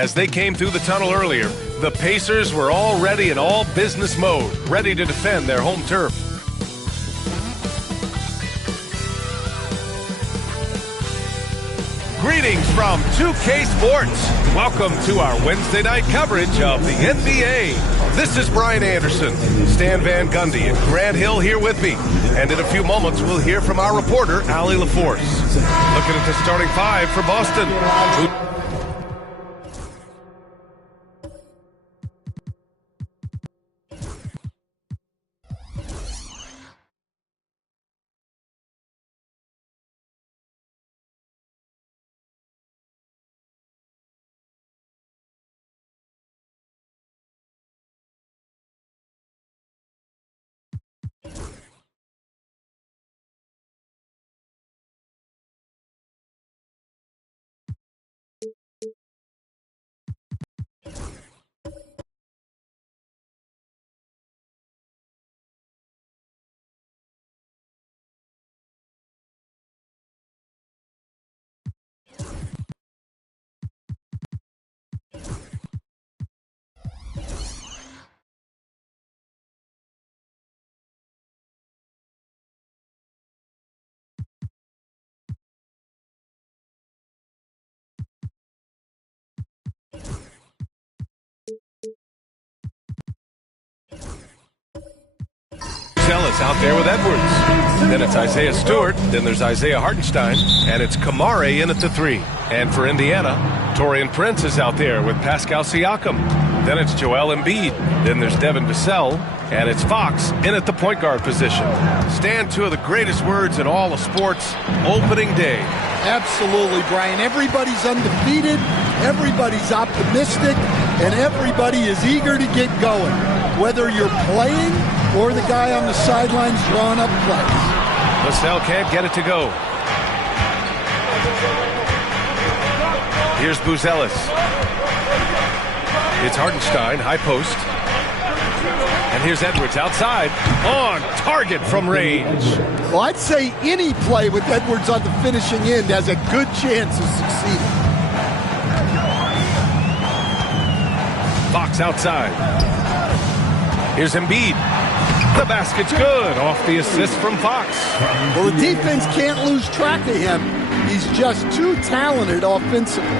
As they came through the tunnel earlier, the Pacers were already in all business mode, ready to defend their home turf. Greetings from 2K Sports. Welcome to our Wednesday night coverage of the NBA. This is Brian Anderson, Stan Van Gundy, and Grant Hill here with me. And in a few moments, we'll hear from our reporter, Allie LaForce. Looking at the starting five for Boston. Ellis out there with Edwards. Then it's Isaiah Stewart. Then there's Isaiah Hartenstein. And it's Kamare in at the three. And for Indiana, Taurean Prince is out there with Pascal Siakam. Then it's Joel Embiid. Then there's Devin Vassell. And it's Fox in at the point guard position. Stan, two of the greatest words in all of sports, opening day. Absolutely, Brian. Everybody's undefeated. Everybody's optimistic. And everybody is eager to get going. Whether you're playing or the guy on the sidelines drawing up plays. Vassell can't get it to go. Here's Buzelis. It's Hartenstein, high post. And here's Edwards outside, on target from range. Well, I'd say any play with Edwards on the finishing end has a good chance of succeeding. Fox outside. Here's Embiid. The basket's good off the assist from Fox. Well, the defense can't lose track of him. He's just too talented offensively.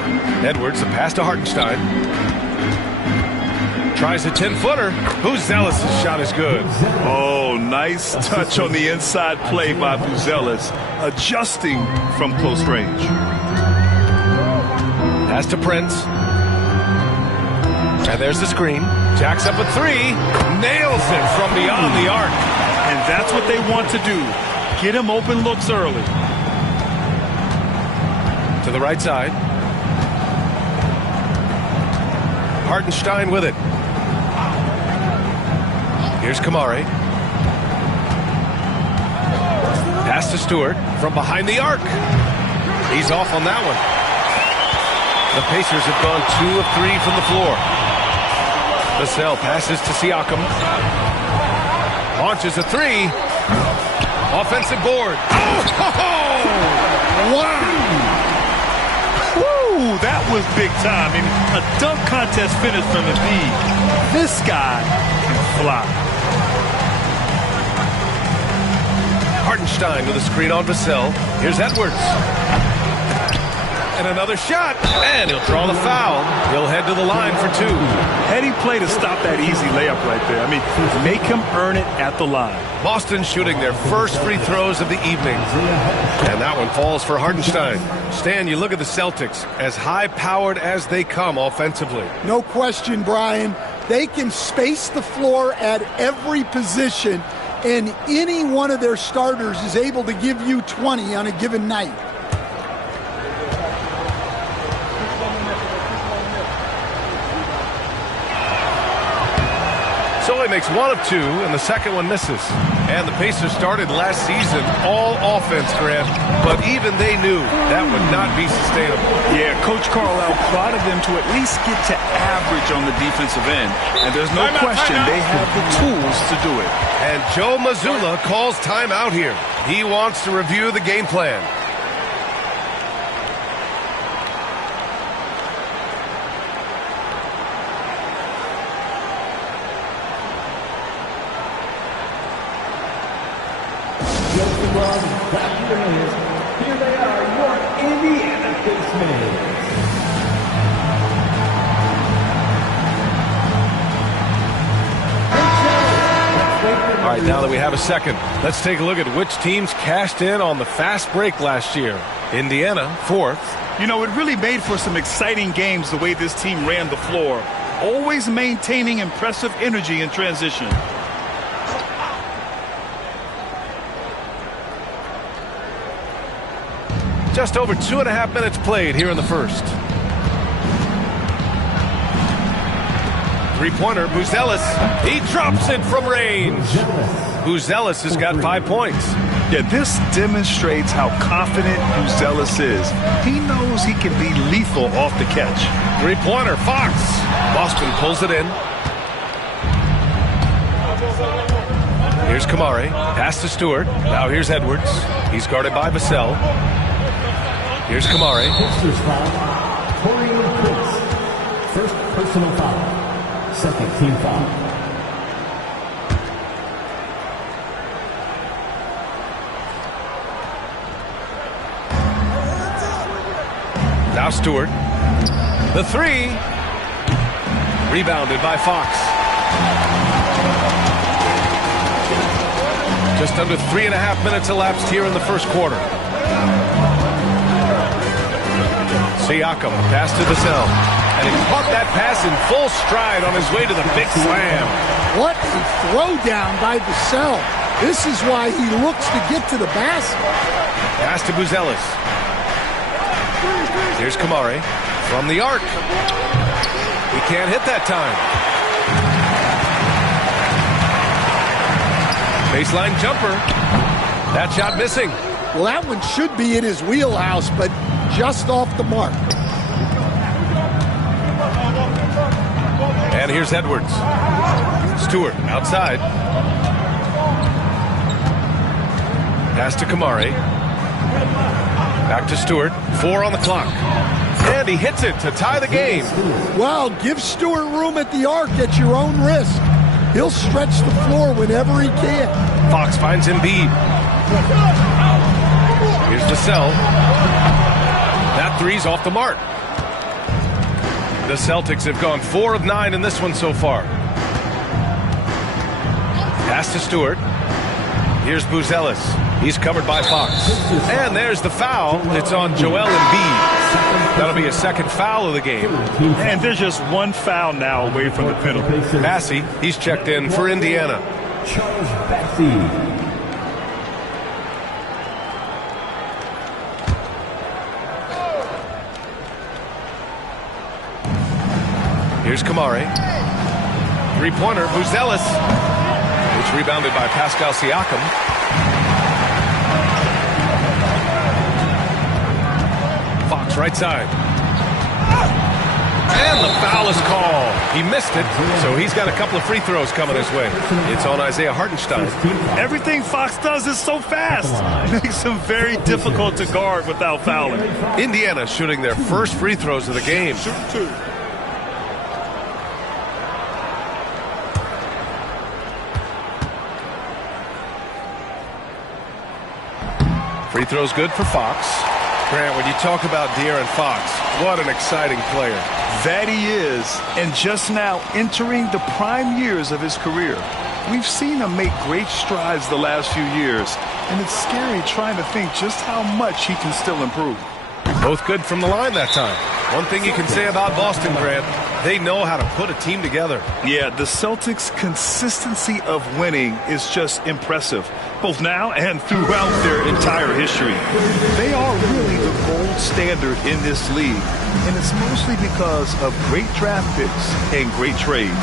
Edwards, the pass to Hartenstein. Tries a 10-footer. Buzelis' shot is good. Oh, nice touch on the inside play by Buzelis, adjusting from close range. Pass to Prince. And there's the screen. Jacks up a three. Nails it from beyond the arc. And that's what they want to do. Get him open looks early. To the right side. Hartenstein with it. Here's Kamari. Pass to Stewart from behind the arc. He's off on that one. The Pacers have gone 2 of 3 from the floor. Vassell passes to Siakam. Launches a three. Offensive board. Oh! Wow! Woo! That was big time. I mean, a dunk contest finish from Embiid. This guy can fly. Hartenstein with a screen on Vassell. Here's Edwards. And another shot. And he'll draw the foul. He'll head to the line for 2. Heady play to stop that easy layup right there. I mean, make him earn it at the line. Boston shooting their first free throws of the evening. And that one falls for Hartenstein. Stan, you look at the Celtics, as high-powered as they come offensively. No question, Brian. They can space the floor at every position, and any one of their starters is able to give you 20 on a given night. So he makes 1 of 2, and the second one misses. And the Pacers started last season all offense, Grant, but even they knew that would not be sustainable. Yeah, Coach Carlisle prodded them to at least get to average on the defensive end. And there's no question they have the tools to do it. And Joe Mazzulla calls timeout here. He wants to review the game plan. Back to the minutes. Here they are, your Indiana Pacers. All right, now that we have a second, let's take a look at which teams cashed in on the fast break last year. Indiana, 4th. You know, it really made for some exciting games the way this team ran the floor, always maintaining impressive energy in transition. Just over 2.5 minutes played here in the first. Three-pointer, Buzelis. He drops it from range. Buzelis has got 5 points. Yeah, this demonstrates how confident Buzelis is. He knows he can be lethal off the catch. Three-pointer, Fox. Boston pulls it in. Here's Kamari. Pass to Stewart. Now here's Edwards. He's guarded by Vassell. Here's Kamari. Pacers foul. Torian Prince. First personal foul. Second team foul. Now Stewart. The three. Rebounded by Fox. Just under 3.5 minutes elapsed here in the first quarter. Siakam, pass to Vassell. And he caught that pass in full stride on his way to the big slam. What a throwdown by Vassell. This is why he looks to get to the basket. Pass to Buzelis. Here's Kamari from the arc. He can't hit that time. Baseline jumper. That shot missing. Well, that one should be in his wheelhouse, but just off the mark. And here's Edwards. Stewart outside. Pass to Kamari. Back to Stewart. 4 on the clock. And he hits it to tie the game. Well, give Stewart room at the arc at your own risk. He'll stretch the floor whenever he can. Fox finds Embiid. Here's Vassell. That three's off the mark. The Celtics have gone 4 of 9 in this one so far. Pass to Stewart. Here's Buzelis. He's covered by Fox. And there's the foul. It's on Joel Embiid. That'll be a second foul of the game. And there's just one foul now away from the penalty. Bassey, he's checked in for Indiana. Charles Bassey. Here's Kamari. Three-pointer, Buzelis. It's rebounded by Pascal Siakam. Fox right side. And the foul is called. He missed it, so he's got a couple of free throws coming his way. It's on Isaiah Hartenstein. Everything Fox does is so fast. It makes him very difficult to guard without fouling. Indiana shooting their first free throws of the game. Free throws good for Fox. Grant, when you talk about De'Aaron Fox, what an exciting player. That he is, and just now entering the prime years of his career. We've seen him make great strides the last few years, and it's scary trying to think just how much he can still improve. Both good from the line that time. One thing you can say about Boston, Grant, they know how to put a team together. Yeah, the Celtics' consistency of winning is just impressive, both now and throughout their entire history. They are really the gold standard in this league, and it's mostly because of great draft picks and great trades.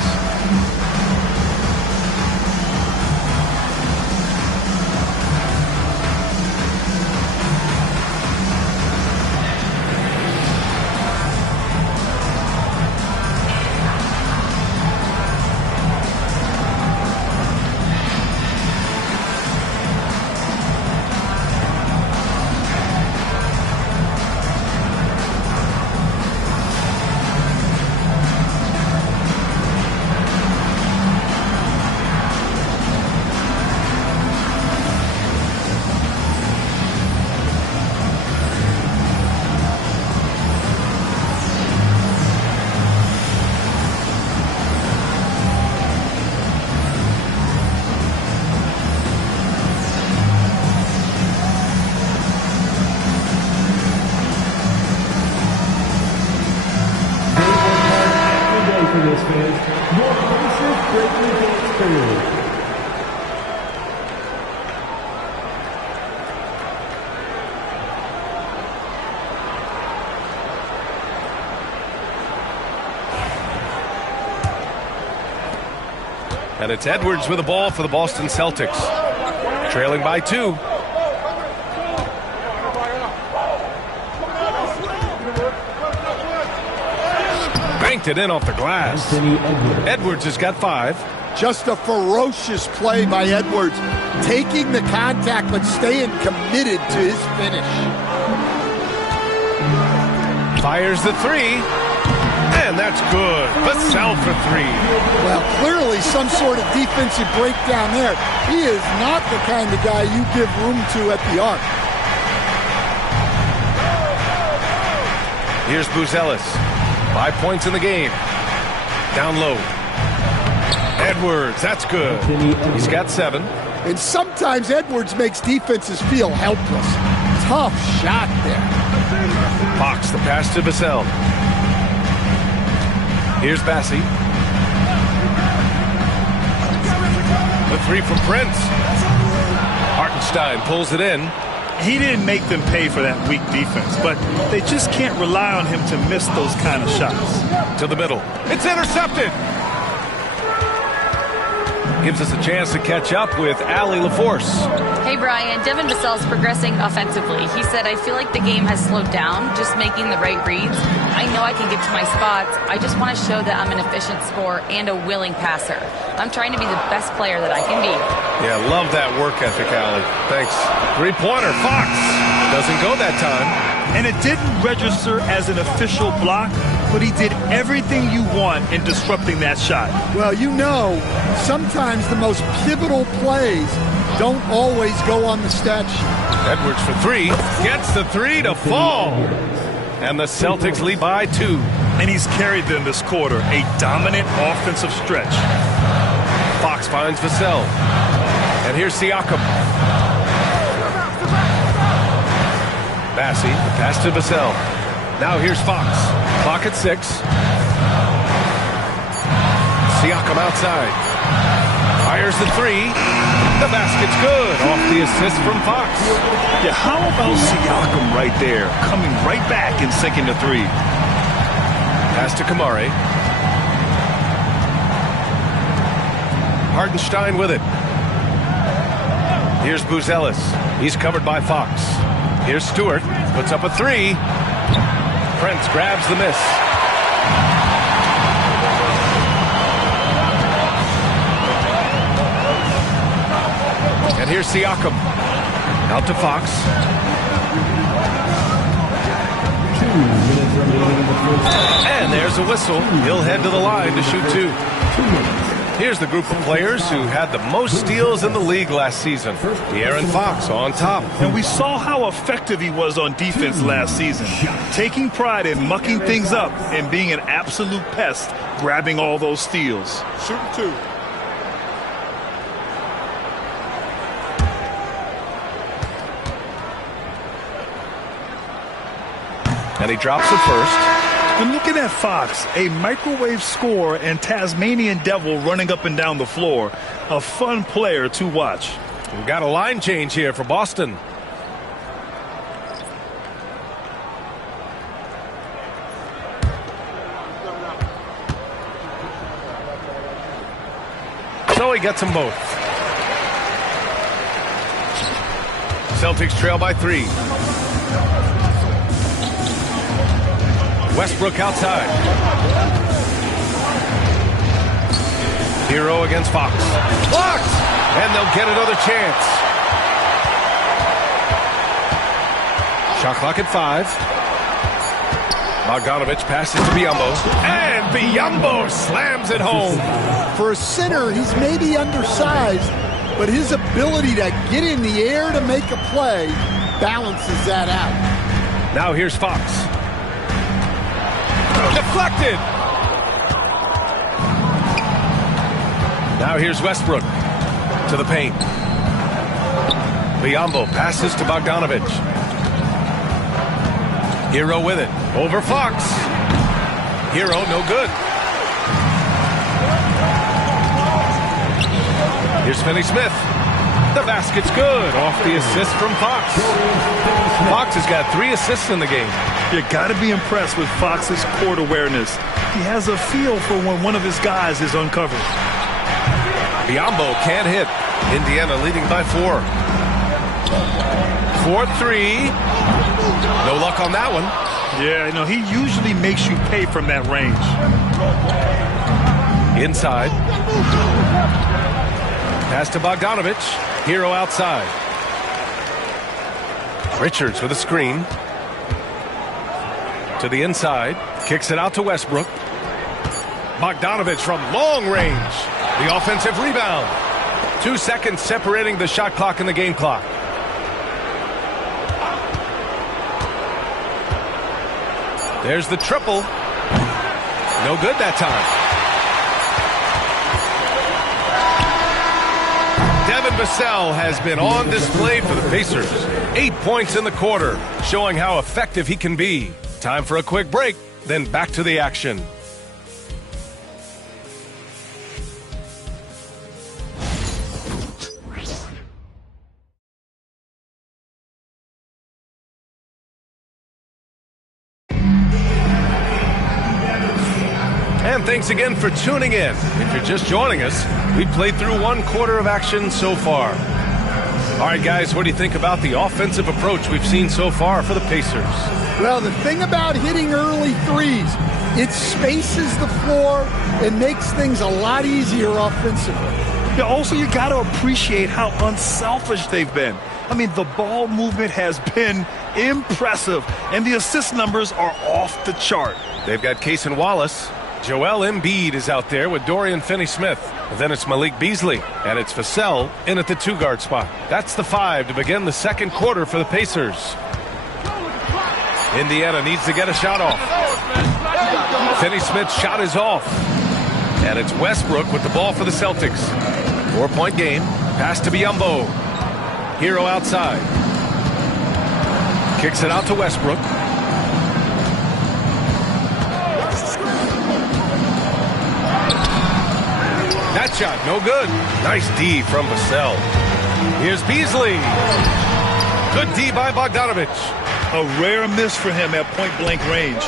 And it's Edwards with the ball for the Boston Celtics. Trailing by 2. Banked it in off the glass. Edwards has got 5. Just a ferocious play by Edwards. Taking the contact, but staying committed to his finish. Fires the 3. And that's good. Vassell for 3. Well, clearly some sort of defensive breakdown there. He is not the kind of guy you give room to at the arc. Here's Buzelis. 5 points in the game. Down low. Edwards, that's good. He's got 7. And sometimes Edwards makes defenses feel helpless. Tough shot there. Fox, the pass to Vassell. Here's Bassey. The 3 from Prince. Hartenstein pulls it in. He didn't make them pay for that weak defense, but they just can't rely on him to miss those kind of shots. To the middle. It's intercepted. gives us a chance to catch up with Allie LaForce. Hey, Brian. Devin Vassell's progressing offensively. He said, I feel like the game has slowed down, just making the right reads. I know I can get to my spots. I just want to show that I'm an efficient scorer and a willing passer. I'm trying to be the best player that I can be. Yeah, love that work ethic, Allie. Thanks. Three-pointer, Fox. Doesn't go that time. And it didn't register as an official block, but he did everything you want in disrupting that shot. Well, you know, sometimes the most pivotal plays don't always go on the stat sheet. Edwards for three. Gets the three to fall. And the Celtics lead by 2. And he's carried them this quarter, a dominant offensive stretch. Fox finds Vassell. And here's Siakam. Bassey, the pass to Vassell. Now here's Fox. Clock at 6. Siakam outside. Fires the three. The basket's good. Off the assist from Fox. Yeah, how about Siakam right there, coming right back and sinking the three? Pass to Kamare. Hartenstein with it. Here's Buzelis. He's covered by Fox. Here's Stewart. Puts up a three. Prince grabs the miss. And here's Siakam. Out to Fox. And there's a whistle. He'll head to the line to shoot 2. Here's the group of players who had the most steals in the league last season. De'Aaron Fox on top. And we saw how effective he was on defense last season, taking pride in mucking things up and being an absolute pest, grabbing all those steals. Shooting 2. And he drops it first. And looking at Fox, a microwave scorer and Tasmanian devil running up and down the floor. A fun player to watch. We've got a line change here for Boston. So he gets them both. Celtics trail by 3. Westbrook outside. Hero against Fox. Blocked! And they'll get another chance. Shot clock at 5. Bogdanovich passes to Biyombo. And Biyombo slams it home. For a center, he's maybe undersized, but his ability to get in the air to make a play balances that out. Now here's Fox. Deflected. Now here's Westbrook to the paint. Biyombo passes to Bogdanovich. Hero with it. Over Fox. Hero no good. Here's Finney-Smith. The basket's good. Off the assist from Fox. Fox has got 3 assists in the game. You got to be impressed with Fox's court awareness. He has a feel for when one of his guys is uncovered. Biyombo can't hit. Indiana leading by 4. 4-3. No luck on that one. Yeah, no, he usually makes you pay from that range. Inside. Pass to Bogdanovich. Hero outside. Richards with a screen. To the inside. Kicks it out to Westbrook. Bogdanovich from long range. The offensive rebound. 2 seconds separating the shot clock and the game clock. There's the triple. No good that time. Devin Vassell has been on display for the Pacers. 8 points in the quarter, showing how effective he can be. Time for a quick break, then back to the action. And thanks again for tuning in. If you're just joining us, we've played through 1 quarter of action so far. All right, guys, what do you think about the offensive approach we've seen so far for the Pacers? Well, the thing about hitting early threes, it spaces the floor and makes things a lot easier offensively. Yeah, also, you got to appreciate how unselfish they've been. I mean, the ball movement has been impressive, and the assist numbers are off the chart. They've got Case and Wallace. Joel Embiid is out there with Dorian Finney-Smith. Then it's Malik Beasley, and it's Vassell in at the 2-guard spot. That's the 5 to begin the second quarter for the Pacers. Indiana needs to get a shot off. Finney-Smith's shot is off. And it's Westbrook with the ball for the Celtics. 4-point game. Pass to Biyombo. Hero outside. Kicks it out to Westbrook. That shot, no good. Nice D from Vassell. Here's Beasley. Good D by Bogdanovich. A rare miss for him at point-blank range.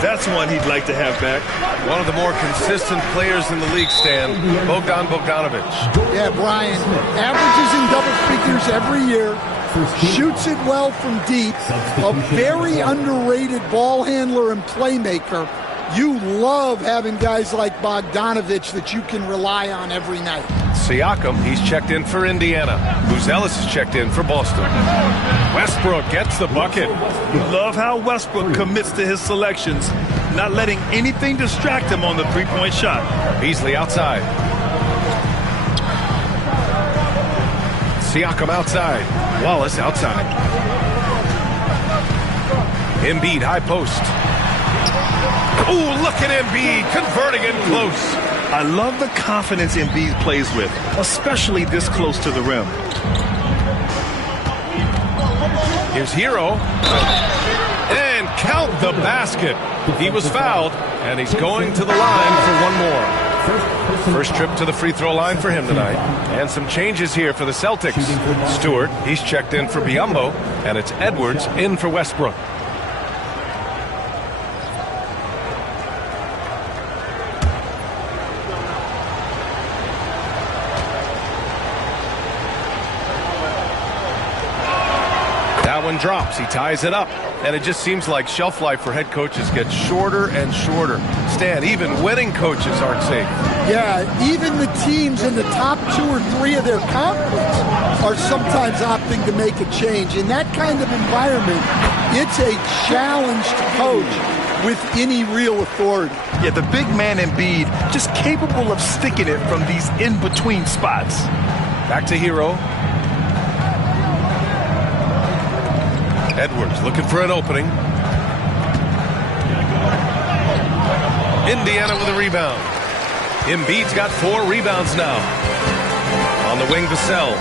That's one he'd like to have back. One of the more consistent players in the league, Stan, Bogdanovich. Yeah, Brian, averages in double figures every year, shoots it well from deep, a very underrated ball handler and playmaker. You love having guys like Bogdanovich that you can rely on every night. Siakam, he's checked in for Indiana. Ellis is checked in for Boston. Westbrook gets the bucket. Love how Westbrook commits to his selections, not letting anything distract him on the three-point shot. Beasley outside. Siakam outside. Wallace outside. Embiid high post. Ooh, look at Embiid converting it close. I love the confidence Embiid plays with, especially this close to the rim. Here's Hero. And count the basket. He was fouled, and he's going to the line for one more. First trip to the free throw line for him tonight. And some changes here for the Celtics. Stewart, he's checked in for Biyombo, and it's Edwards in for Westbrook. Drops. He ties it up. And it just seems like shelf life for head coaches gets shorter and shorter. Stan, even winning coaches aren't safe. Yeah, even the teams in the top 2 or 3 of their conference are sometimes opting to make a change. In that kind of environment, it's a challenge to coach with any real authority. Yeah, the big man Embiid just capable of sticking it from these in-between spots. Back to Hero. Edwards looking for an opening. Indiana with a rebound. Embiid's got 4 rebounds now. On the wing, Vassell.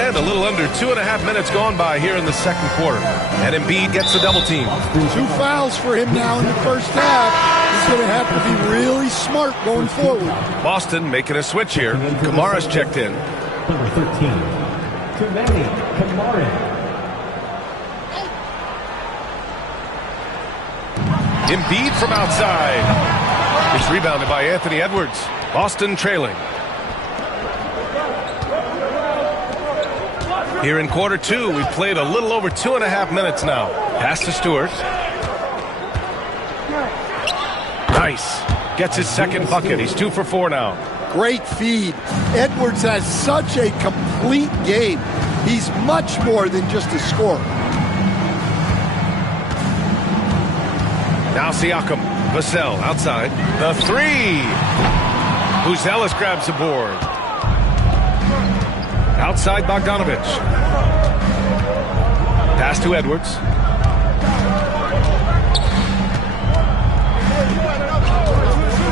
And a little under 2.5 minutes gone by here in the second quarter. And Embiid gets a double team. 2 fouls for him now in the first half. He's going to have to be really smart going forward. Boston making a switch here. Kamara's checked in. Number 13. Kamara. Embiid from outside. It's rebounded by Anthony Edwards. Boston trailing. Here in quarter 2, we've played a little over 2.5 minutes now. Pass to Stewart. Nice. Gets his second bucket. He's 2 for 4 now. Great feed. Edwards has such a complete game. He's much more than just a scorer. Now Siakam. Vassell outside. The 3. Ellis grabs the board. Outside Bogdanovich. Pass to Edwards.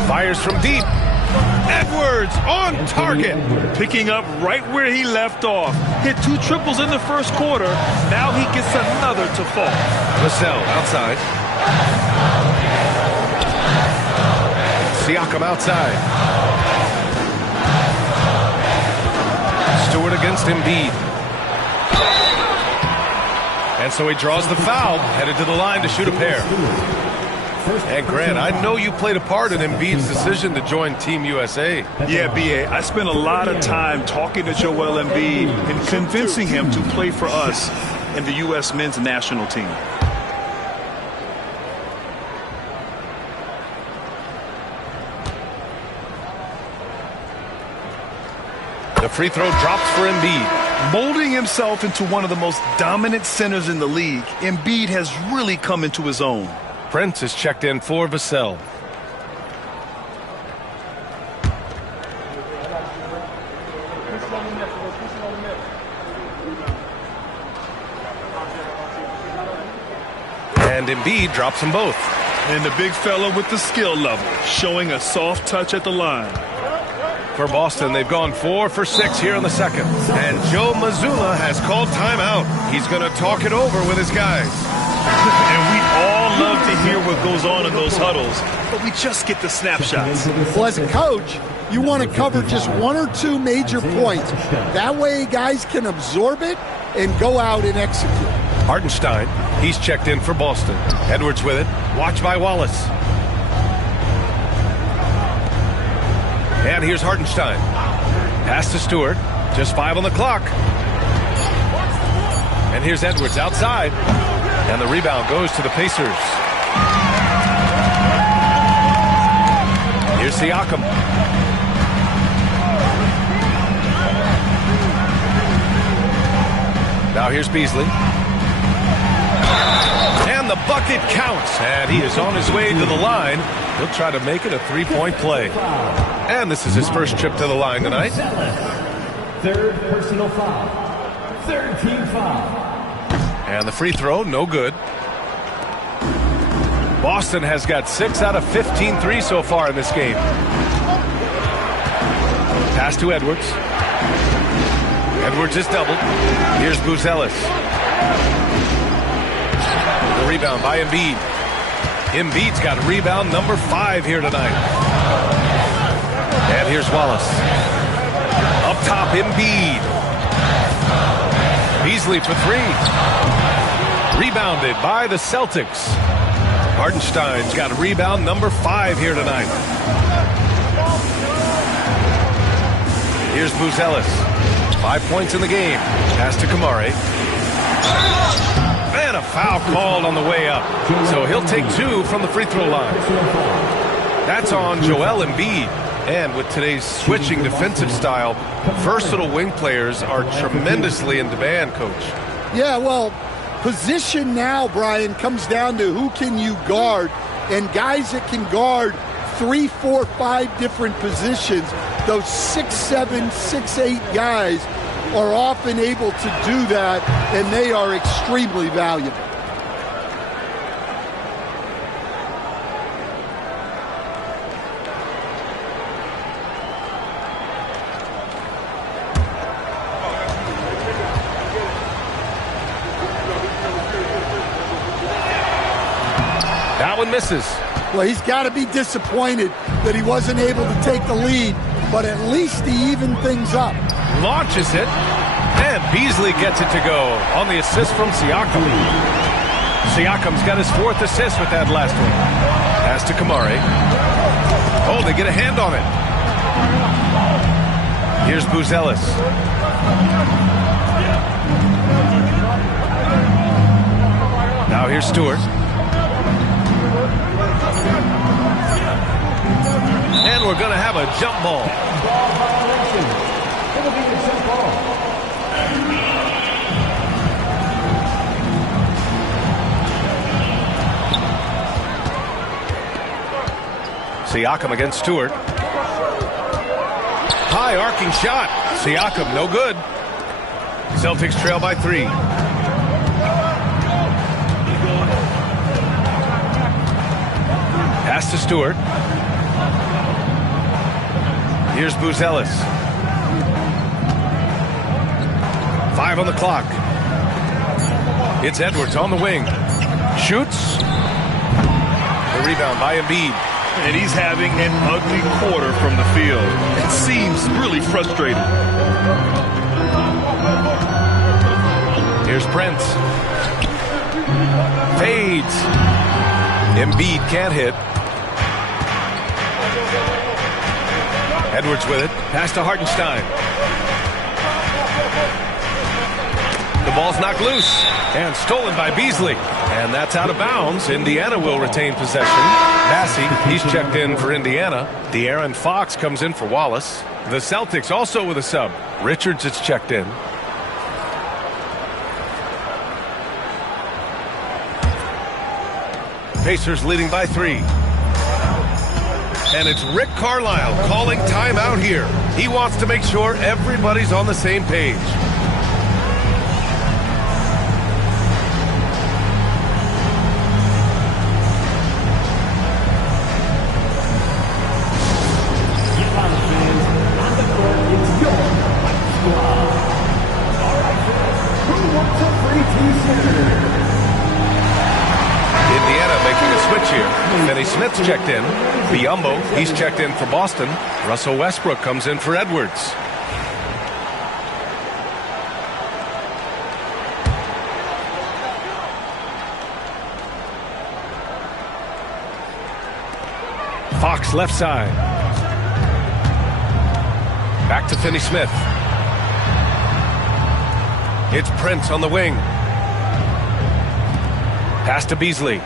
Fires from deep. Edwards on target. Picking up right where he left off. Hit 2 triples in the first quarter. Now he gets another to fall. Vassell outside. Siakam outside. Stewart against Embiid. And so he draws the foul, headed to the line to shoot a pair. And Grant, I know you played a part in Embiid's decision to join Team USA. Yeah, B.A., I spent a lot of time talking to Joel Embiid and convincing him to play for us in the U.S. men's national team. The free throw drops for Embiid. Molding himself into one of the most dominant centers in the league, Embiid has really come into his own. Prince is checked in for Vassell. And Embiid drops them both. And the big fella with the skill level, showing a soft touch at the line. For Boston, they've gone 4 for 6 here in the second. And Joe Mazzulla has called timeout. He's going to talk it over with his guys. And we all love to hear what goes on in those huddles, but we just get the snapshots. Well, as a coach, you want to cover just 1 or 2 major points. That way guys can absorb it and go out and execute. Hartenstein, he's checked in for Boston. Edwards with it, watched by Wallace. And here's Hartenstein. Pass to Stewart. Just 5 on the clock. And here's Edwards outside. And the rebound goes to the Pacers. Here's Siakam. Now here's Beasley. And the bucket counts. And he is on his way to the line. He'll try to make it a 3-point play. And this is his first trip to the line tonight. Third personal foul. Third team foul. And the free throw, no good. Boston has got 6 out of 15 threes so far in this game. Pass to Edwards. Edwards is doubled. Here's Buzelis. The rebound by Embiid. Embiid's got rebound number 5 here tonight. And here's Wallace. Up top, Embiid. Beasley for 3. Rebounded by the Celtics. Hartenstein's got rebound number 5 here tonight. Here's Buzelis. 5 points in the game. Pass to Kamari. And a foul called on the way up. So he'll take 2 from the free throw line. That's on Joel Embiid. And with today's switching defensive style, versatile wing players are tremendously in demand, Coach. Yeah, well, position now, Brian, comes down to who can you guard. And guys that can guard 3, 4, 5 different positions, those 6'7", 6'8" guys are often able to do that, and they are extremely valuable. That one misses. Well, he's got to be disappointed that he wasn't able to take the lead, but at least he evened things up. Launches it, and Beasley gets it to go on the assist from Siakam. Siakam's got his 4th assist with that last one. Pass to Kamari. Oh, they get a hand on it. Here's Buzelis. Now here's Stewart. And we're going to have a jump ball. It'll be a jump ball. Siakam against Stewart. High arcing shot. Siakam, no good. Celtics trail by 3. Pass to Stewart. Here's Buzelis. 5 on the clock. It's Edwards on the wing. Shoots. The rebound by Embiid. And he's having an ugly quarter from the field. It seems really frustrating. Here's Prince. Fades. Embiid can't hit. Edwards with it. Pass to Hartenstein. The ball's knocked loose and stolen by Beasley. And that's out of bounds. Indiana will retain possession. Massey, he's checked in for Indiana. De'Aaron Fox comes in for Wallace. The Celtics also with a sub. Richards is checked in. Pacers leading by 3. And it's Rick Carlisle calling timeout here. He wants to make sure everybody's on the same page. Smith's checked in. Biyombo, he's checked in for Boston. Russell Westbrook comes in for Edwards. Fox left side. Back to Finney-Smith. It's Prince on the wing. Pass to Beasley.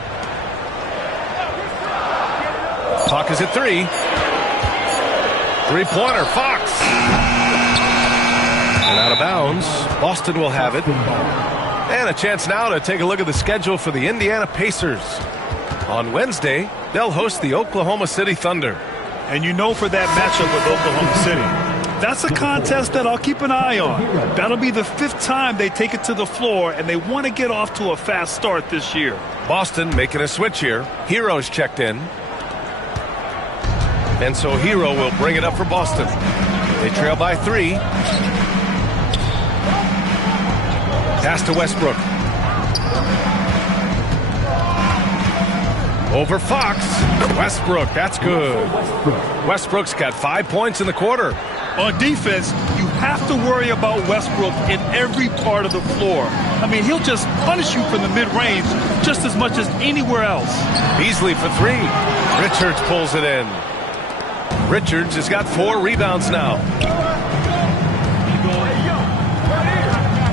Clock is at 3. Three-pointer, Fox. And out of bounds. Boston will have it. And a chance now to take a look at the schedule for the Indiana Pacers. On Wednesday, they'll host the Oklahoma City Thunder. And you know, for that matchup with Oklahoma City, that's a contest that I'll keep an eye on. That'll be the 5th time they take it to the floor, and they want to get off to a fast start this year. Boston making a switch here. Hero's checked in. And so Hero will bring it up for Boston. They trail by 3. Pass to Westbrook. Over Fox. Westbrook, that's good. Westbrook's got 5 points in the quarter. On defense, you have to worry about Westbrook in every part of the floor. I mean, he'll just punish you from the mid-range just as much as anywhere else. Beasley for 3. Richards pulls it in. Richards has got 4 rebounds now.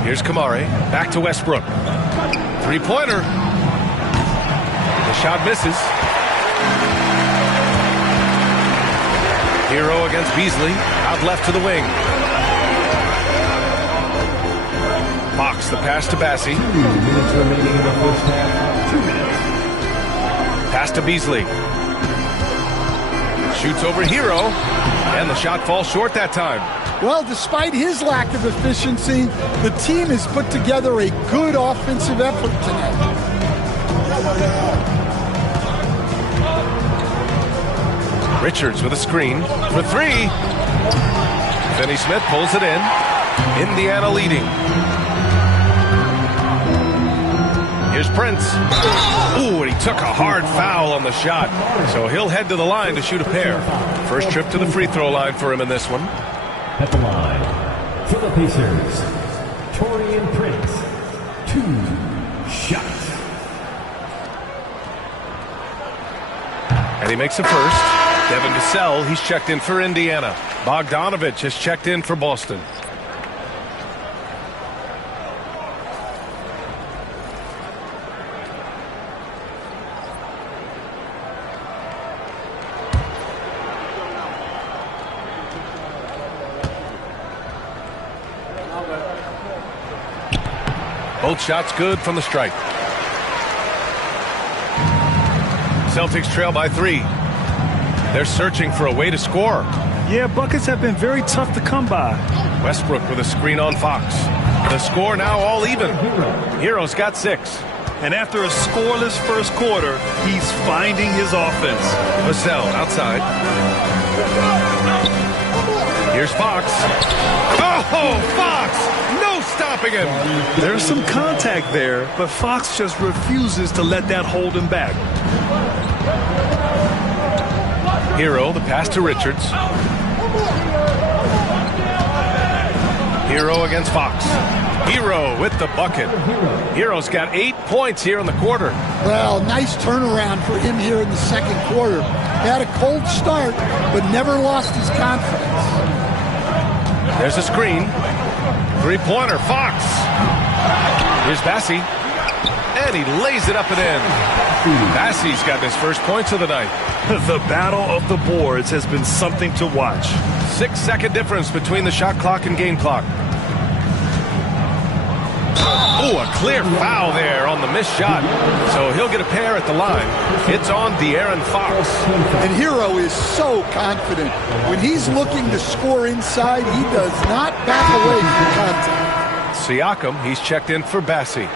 Here's Kamari. Back to Westbrook. Three-pointer. The shot misses. Hero against Beasley. Out left to the wing. Fox, the pass to Bassey. 2 minutes remaining in the first half. 2 minutes. Pass to Beasley. Shoots over Hero, and the shot falls short that time. Well, despite his lack of efficiency, the team has put together a good offensive effort tonight. Richards with a screen for 3. Finney-Smith pulls it in. Indiana leading. Here's Prince. Ooh, and he took a hard foul on the shot. So he'll head to the line to shoot a pair. First trip to the free throw line for him in this one. At the line, for the Pacers, Taurean Prince, 2 shots. And he makes a first. Devin Vassell, he's checked in for Indiana. Bogdanovich has checked in for Boston. Both shots good from the stripe. Celtics trail by 3. They're searching for a way to score. Yeah, buckets have been very tough to come by. Westbrook with a screen on Fox. The score now all even. Hero's got 6. And after a scoreless first quarter, he's finding his offense. Vassell outside. Here's Fox. Oh, Fox! No stopping him. There's some contact there, but Fox just refuses to let that hold him back. Hero, the pass to Richards. Hero against Fox. Hero with the bucket. Hero's got 8 points here in the quarter. Well, nice turnaround for him here in the second quarter. Had a cold start, but never lost his confidence. There's a screen. Three-pointer, Fox. Here's Bassi. And he lays it up and in. Bassi's got his first points of the night. The battle of the boards has been something to watch. 6-second difference between the shot clock and game clock. Oh, a clear foul there on the missed shot. So he'll get a pair at the line. It's on De'Aaron Fox. And Hero is so confident. When he's looking to score inside, he does not back away from contact. Siakam, he's checked in for Bassi.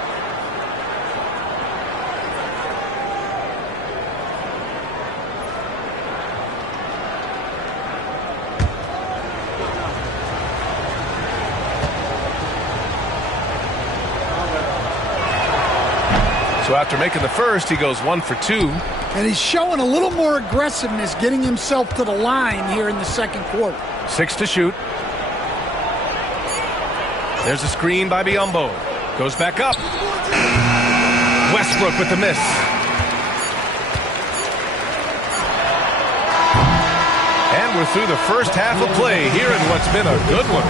So after making the first, he goes 1 for 2. And he's showing a little more aggressiveness, getting himself to the line here in the second quarter. 6 to shoot. There's a screen by Biyombo. Goes back up. Westbrook with the miss. And we're through the first half of play here in what's been a good one.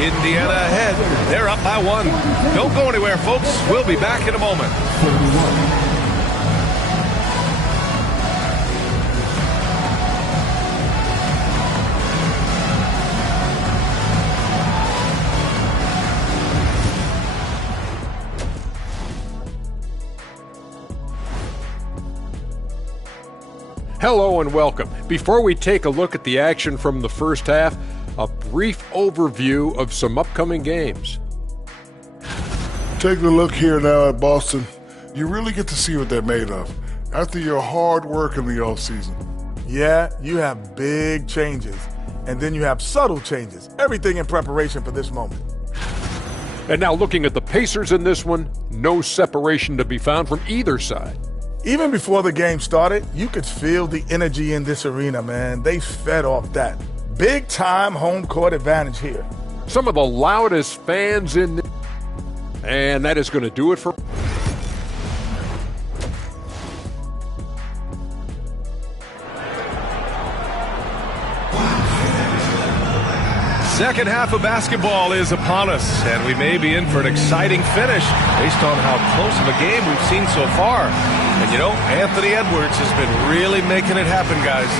Indiana ahead. They're up by 1. Don't go anywhere, folks. We'll be back in a moment. Hello and welcome. Before we take a look at the action from the first half, a brief overview of some upcoming games. Taking a look here now at Boston, you really get to see what they're made of after your hard work in the offseason. Yeah, you have big changes, and then you have subtle changes. Everything in preparation for this moment. And now looking at the Pacers in this one, no separation to be found from either side. Even before the game started, you could feel the energy in this arena, man. They fed off that. Big time home court advantage here. Some of the loudest fans in the... And that is going to do it for... Second half of basketball is upon us, and we may be in for an exciting finish based on how close of a game we've seen so far. And you know, Anthony Edwards has been really making it happen, guys.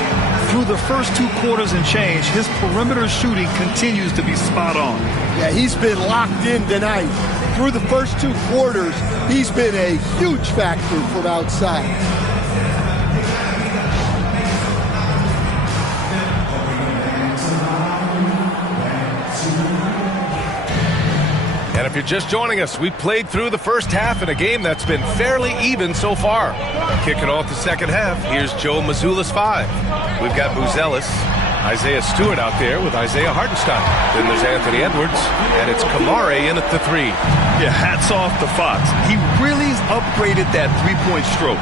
Through the first 2 quarters and change, his perimeter shooting continues to be spot on. Yeah, he's been locked in tonight. Through the first 2 quarters, he's been a huge factor from outside. And if you're just joining us, we played through the first half in a game that's been fairly even so far. Kicking off the second half, here's Joe Mazzulla's 5. We've got Buzelis, Isaiah Stewart out there with Isaiah Hartenstein. Then there's Anthony Edwards, and it's Kamare in at the 3. Yeah, hats off to Fox. He really's upgraded that three-point stroke.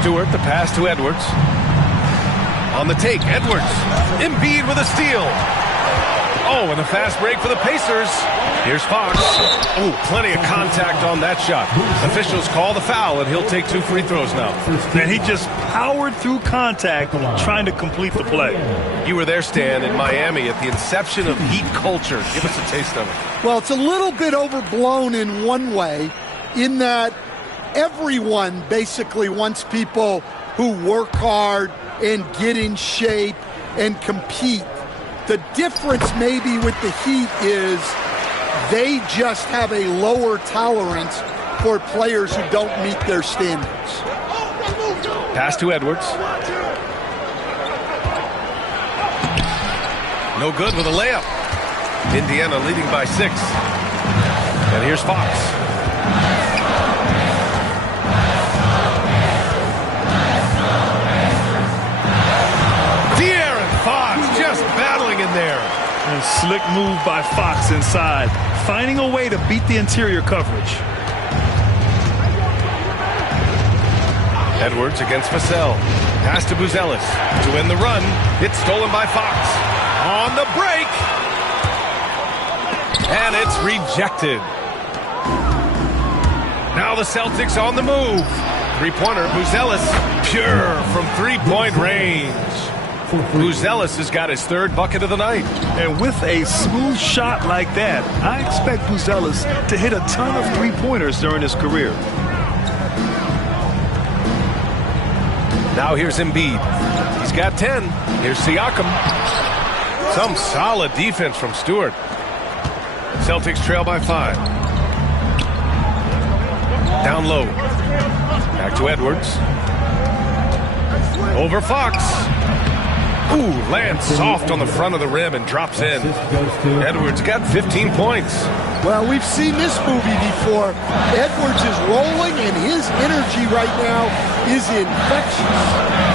Stewart, the pass to Edwards. On the take, Edwards. Embiid with a steal. Oh, and a fast break for the Pacers. Here's Fox. Oh, plenty of contact on that shot. Officials call the foul, and he'll take 2 free throws now. And he just powered through contact trying to complete the play. You were there, Stan, in Miami at the inception of Heat culture. Give us a taste of it. Well, it's a little bit overblown in one way, in that everyone basically wants people who work hard and get in shape and compete. The difference maybe with the Heat is they just have a lower tolerance for players who don't meet their standards. Pass to Edwards. No good with a layup. Indiana leading by 6. And here's Fox. De'Aaron Fox just battling in there. A slick move by Fox inside, finding a way to beat the interior coverage. Edwards against Vassell. Pass to Buzelis. To win the run. It's stolen by Fox. On the break. And it's rejected. Now the Celtics on the move. Three-pointer, Buzelis, pure from three-point range. Buzelis has got his third bucket of the night. And with a smooth shot like that, I expect Buzelis to hit a ton of three-pointers during his career. Now here's Embiid. He's got 10. Here's Siakam. Some solid defense from Stewart. Celtics trail by 5. Down low. Back to Edwards. Over Fox. Ooh, lands soft on the front of the rim and drops in. Edwards got 15 points. Well, we've seen this movie before. Edwards is rolling, and his energy right now is infectious.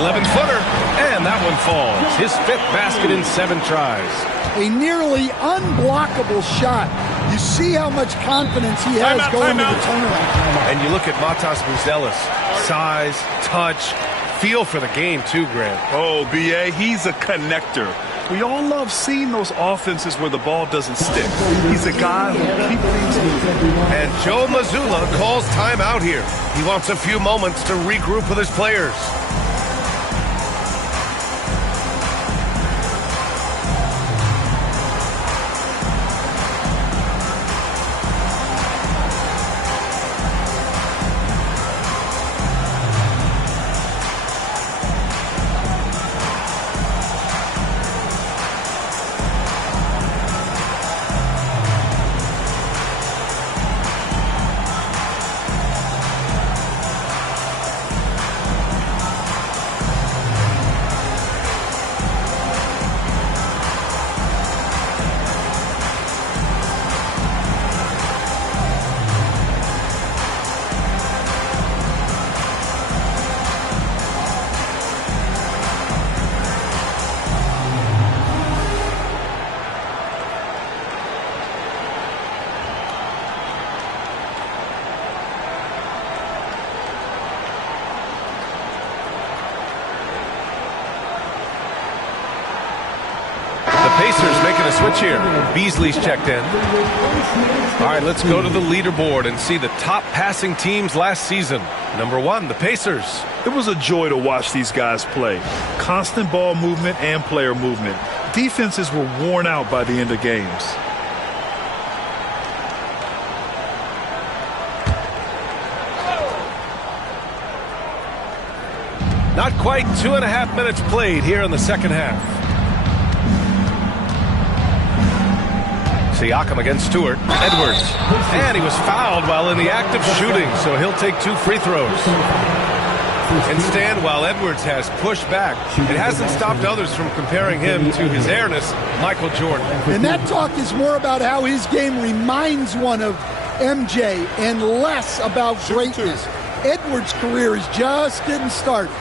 11-footer, and that one falls. His 5th basket in 7 tries. A nearly unblockable shot. You see how much confidence he has going into the turnaround. And you look at Matas Buzelis. Size, touch, feel for the game too, Grant. Oh, B.A., he's a connector. We all love seeing those offenses where the ball doesn't stick. He's a guy who keeps things moving. And Joe Mazzulla calls timeout here. He wants a few moments to regroup with his players. Pacers making a switch here. Beasley's checked in. All right, let's go to the leaderboard and see the top passing teams last season. Number 1, the Pacers. It was a joy to watch these guys play. Constant ball movement and player movement. Defenses were worn out by the end of games. Not quite 2.5 minutes played here in the second half. Siakam against Stewart. Edwards. And he was fouled while in the act of shooting, so he'll take 2 free throws. Instead, while Edwards has pushed back, it hasn't stopped others from comparing him to his airness, Michael Jordan. And that talk is more about how his game reminds one of MJ and less about greatness. Edwards' career is just getting started.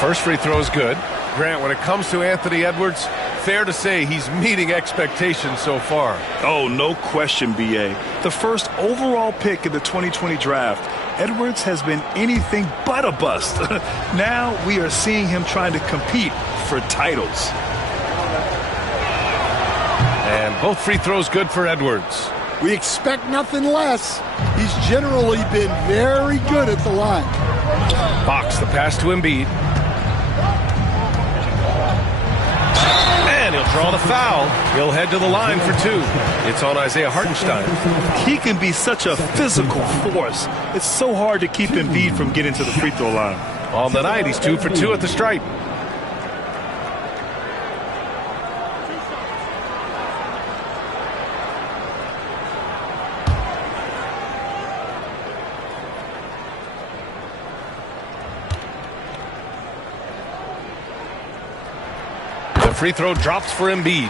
First free throw is good. Grant, when it comes to Anthony Edwards, fair to say he's meeting expectations so far. Oh, no question, B.A. The first overall pick in the 2020 draft, Edwards has been anything but a bust. Now we are seeing him trying to compete for titles. And both free throws good for Edwards. We expect nothing less. He's generally been very good at the line. Fox, the pass to Embiid. And he'll draw the foul. He'll head to the line for 2. It's on Isaiah Hartenstein. He can be such a physical force. It's so hard to keep Embiid from getting to the free throw line. On the night, he's 2 for 2 at the stripe. Free throw drops for Embiid.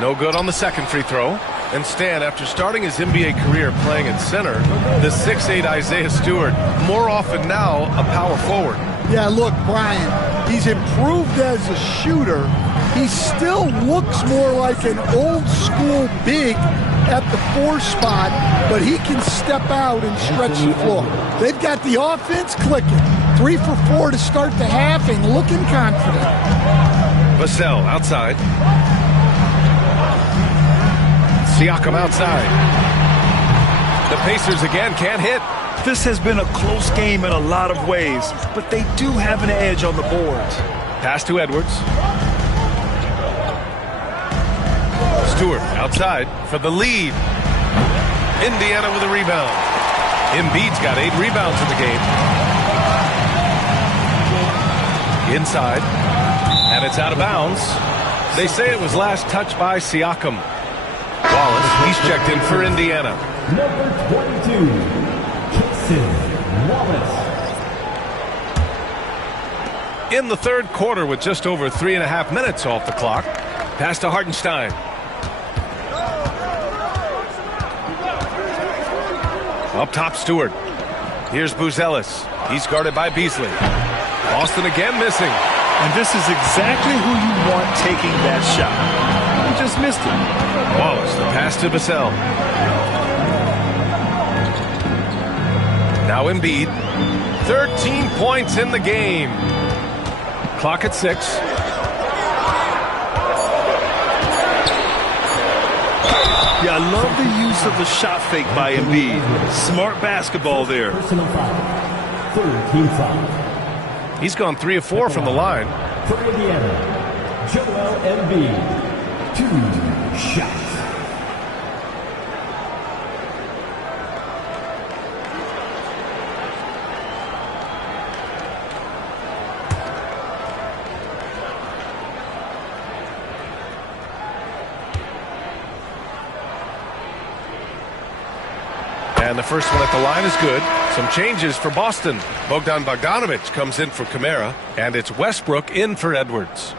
No good on the second free throw. And Stan, after starting his NBA career playing at center, the 6'8" Isaiah Stewart, more often now a power forward. Yeah, look, Brian, he's improved as a shooter. He still looks more like an old-school big at the 4 spot, but he can step out and stretch the floor. They've got the offense clicking. 3 for 4 to start the half and looking confident. Vassell outside. Siakam outside. The Pacers again can't hit. This has been a close game in a lot of ways, but they do have an edge on the boards. Pass to Edwards. Stewart outside for the lead. Indiana with a rebound. Embiid's got 8 rebounds in the game. Inside. And it's out of bounds. They say it was last touched by Siakam. Wallace, he's checked in for Indiana. Number 22, Jason Wallace. In the third quarter with just over 3.5 minutes off the clock. Pass to Hartenstein. Up top, Stewart. Here's Buzelis. He's guarded by Beasley. Boston again missing. And this is exactly who you want taking that shot. He just missed it. Wallace, the pass to Vassell. Now Embiid. 13 points in the game. Clock at 6. Yeah, I love the use of the shot fake by Embiid. Smart basketball there. Personal foul. Third team foul. He's gone 3 of 4 from the line. For Indiana, Joel Embiid. 2 shots. And the first one at the line is good. Some changes for Boston. Bogdan Bogdanović comes in for Kamara, and it's Westbrook in for Edwards.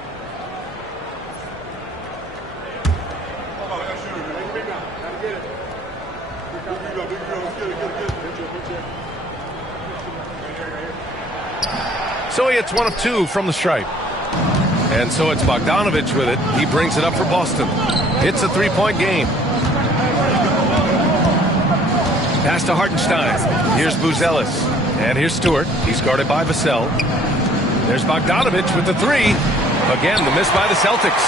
So he hits 1 of 2 from the stripe. And so it's Bogdanović with it. He brings it up for Boston. It's a 3-point game. Pass to Hartenstein. Here's Buzelis. And here's Stewart. He's guarded by Vassell. There's Bogdanović with the 3. Again, the miss by the Celtics.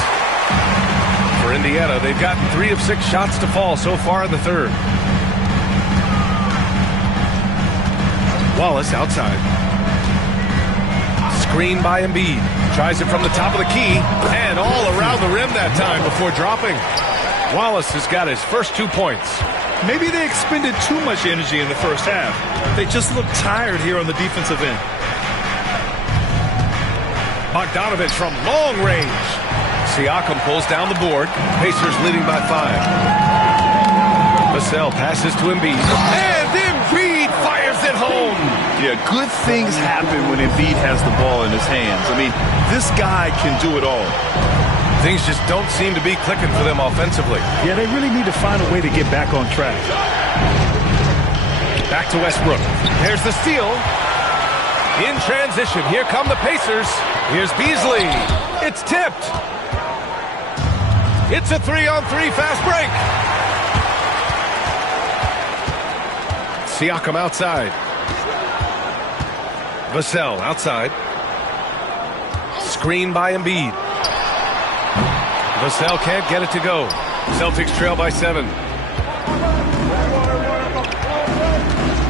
For Indiana, they've gotten 3 of 6 shots to fall so far in the third. Wallace outside. Screen by Embiid. Tries it from the top of the key. And all around the rim that time before dropping. Wallace has got his first 2 points. Maybe they expended too much energy in the first half. They just look tired here on the defensive end. Bogdanović from long range. Siakam pulls down the board. Pacers leading by 5. Vassell passes to Embiid. And Embiid fires it home. Yeah, good things happen when Embiid has the ball in his hands. I mean, this guy can do it all. Things just don't seem to be clicking for them offensively. Yeah, they really need to find a way to get back on track. Back to Westbrook. There's the steal. In transition, here come the Pacers. Here's Beasley. It's tipped. It's a 3-on-3 fast break. Siakam outside. Vassell outside. Screen by Embiid. Vassell can't get it to go. Celtics trail by 7.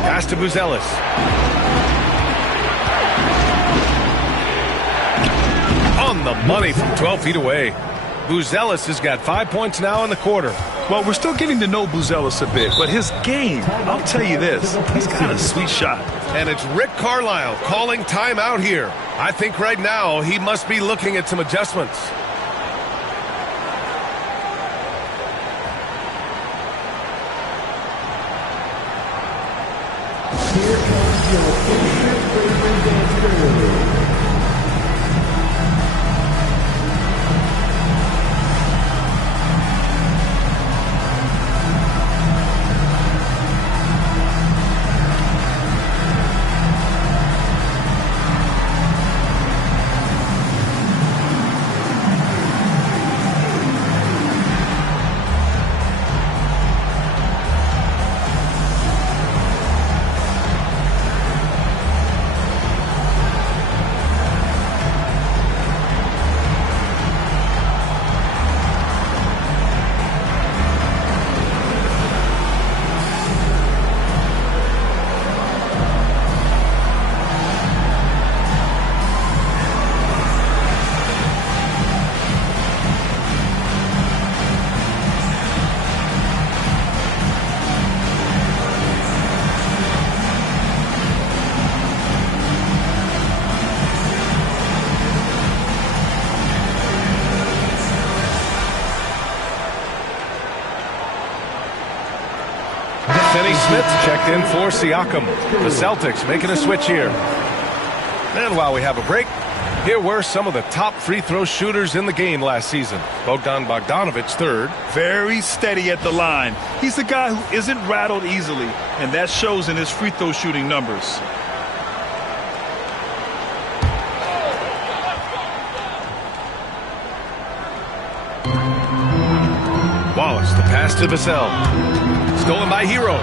Pass to Buzelis. On the money from 12 feet away. Buzelis has got 5 points now in the quarter. Well, we're still getting to know Buzelis a bit, but his game, I'll tell you this, he's got a sweet shot. And it's Rick Carlisle calling timeout here. I think right now he must be looking at some adjustments. Here comes your instant favorite dancer. Smith's checked in for Siakam. The Celtics making a switch here. And while we have a break, here were some of the top free throw shooters in the game last season. Bogdan Bogdanovic, third. Very steady at the line. He's the guy who isn't rattled easily, and that shows in his free throw shooting numbers. Wallace, the pass to Vassell. Stolen by Hero.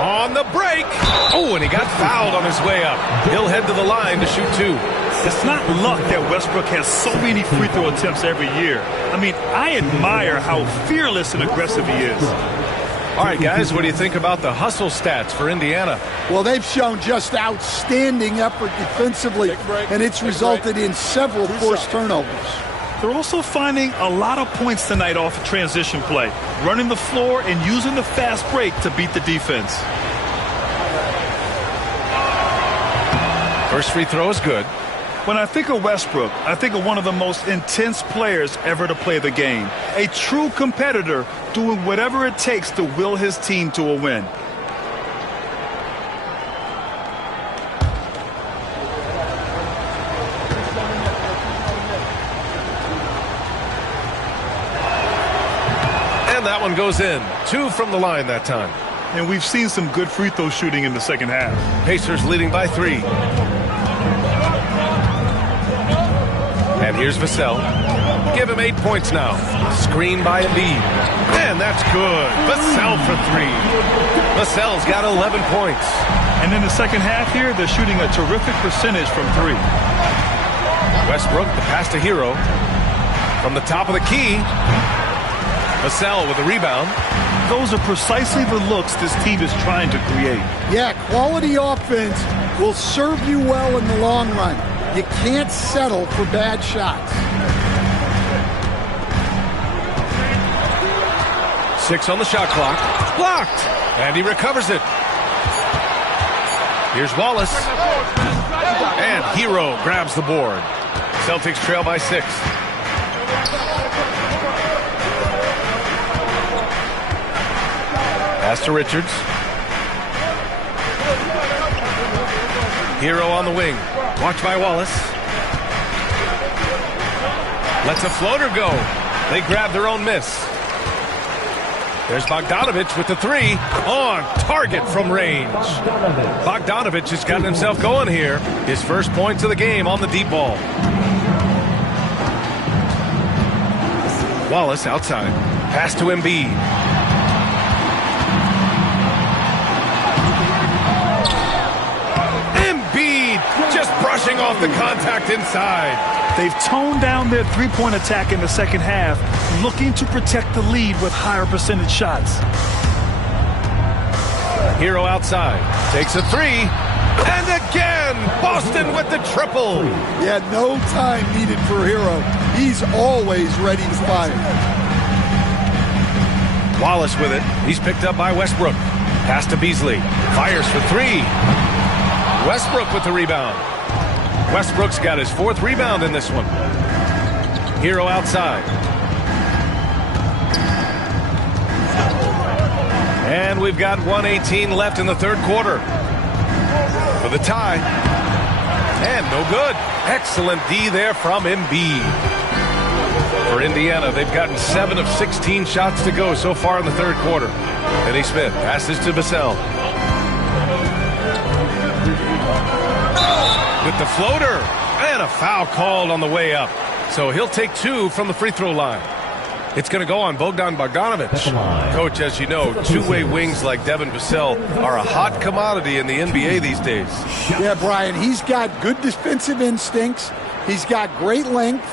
On the break. Oh, and he got fouled on his way up. He'll head to the line to shoot two. It's not luck that Westbrook has so many free throw attempts every year. I mean, I admire how fearless and aggressive he is. All right, guys, what do you think about the hustle stats for Indiana? Well, they've shown just outstanding effort defensively, and it's resulted in several forced turnovers. They're also finding a lot of points tonight off of transition play, running the floor and using the fast break to beat the defense. First free throw is good. When I think of Westbrook, I think of one of the most intense players ever to play the game. A true competitor doing whatever it takes to will his team to a win. And that one goes in. 2 from the line that time. And we've seen some good free throw shooting in the second half. Pacers leading by 3. And here's Vassell. Give him 8 points now. Screen by Embiid. And that's good. Vassell for 3. Vassell's got 11 points. And in the second half here, they're shooting a terrific percentage from 3. Westbrook, the pass to Hero. From the top of the key. Vassell with a rebound. Those are precisely the looks this team is trying to create. Yeah, quality offense will serve you well in the long run. You can't settle for bad shots. 6 on the shot clock. Blocked. And he recovers it. Here's Wallace. And Hero grabs the board. Celtics trail by 6. Pass to Richards. Hero on the wing. Watched by Wallace. Lets a floater go. They grab their own miss. There's Bogdanovic with the 3. On target from range. Bogdanovic has gotten himself going here. His first points of the game on the deep ball. Wallace outside. Pass to Embiid. Just brushing off the contact inside. They've toned down their three-point attack in the second half, looking to protect the lead with higher percentage shots. Hero outside. Takes a 3. And again, Boston with the triple. Yeah, no time needed for Hero. He's always ready to fire. Wallace with it. He's picked up by Westbrook. Pass to Beasley. Fires for 3. Westbrook with the rebound. Westbrook's got his 4th rebound in this one. Hero outside. And we've got 1:18 left in the third quarter. For the tie. And no good. Excellent D there from Embiid. For Indiana, they've gotten 7 of 16 shots to go so far in the third quarter. Finney Smith passes to Vassell. With the floater, and a foul called on the way up. So he'll take 2 from the free throw line. It's going to go on Bogdan Bogdanovic. Coach, as you know, two-way wings like Devin Vassell are a hot commodity in the NBA these days. Yeah, Brian, he's got good defensive instincts. He's got great length.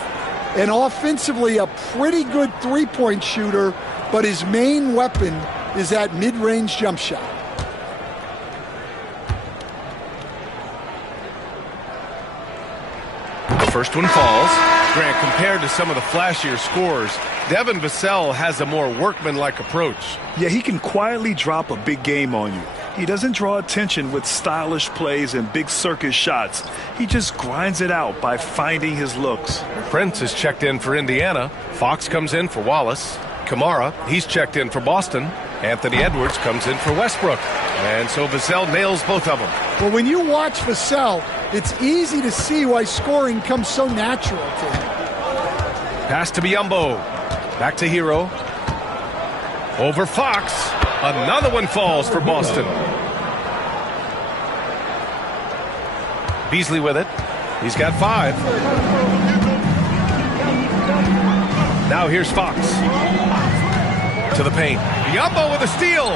And offensively, a pretty good three-point shooter. But his main weapon is that mid-range jump shot. First one falls. Grant, compared to some of the flashier scores, Devin Vassell has a more workmanlike approach. Yeah, he can quietly drop a big game on you. He doesn't draw attention with stylish plays and big circus shots. He just grinds it out by finding his looks. Prince is checked in for Indiana. Fox comes in for Wallace. Kamara, he's checked in for Boston. Anthony Edwards comes in for Westbrook. And so Vassell nails both of them. Well, when you watch Vassell, it's easy to see why scoring comes so natural to him. Pass to Biyombo. Back to Hero. Over Fox. Another one falls for Boston. Beasley with it. He's got 5. Now here's Fox. To the paint. Biyombo with a steal.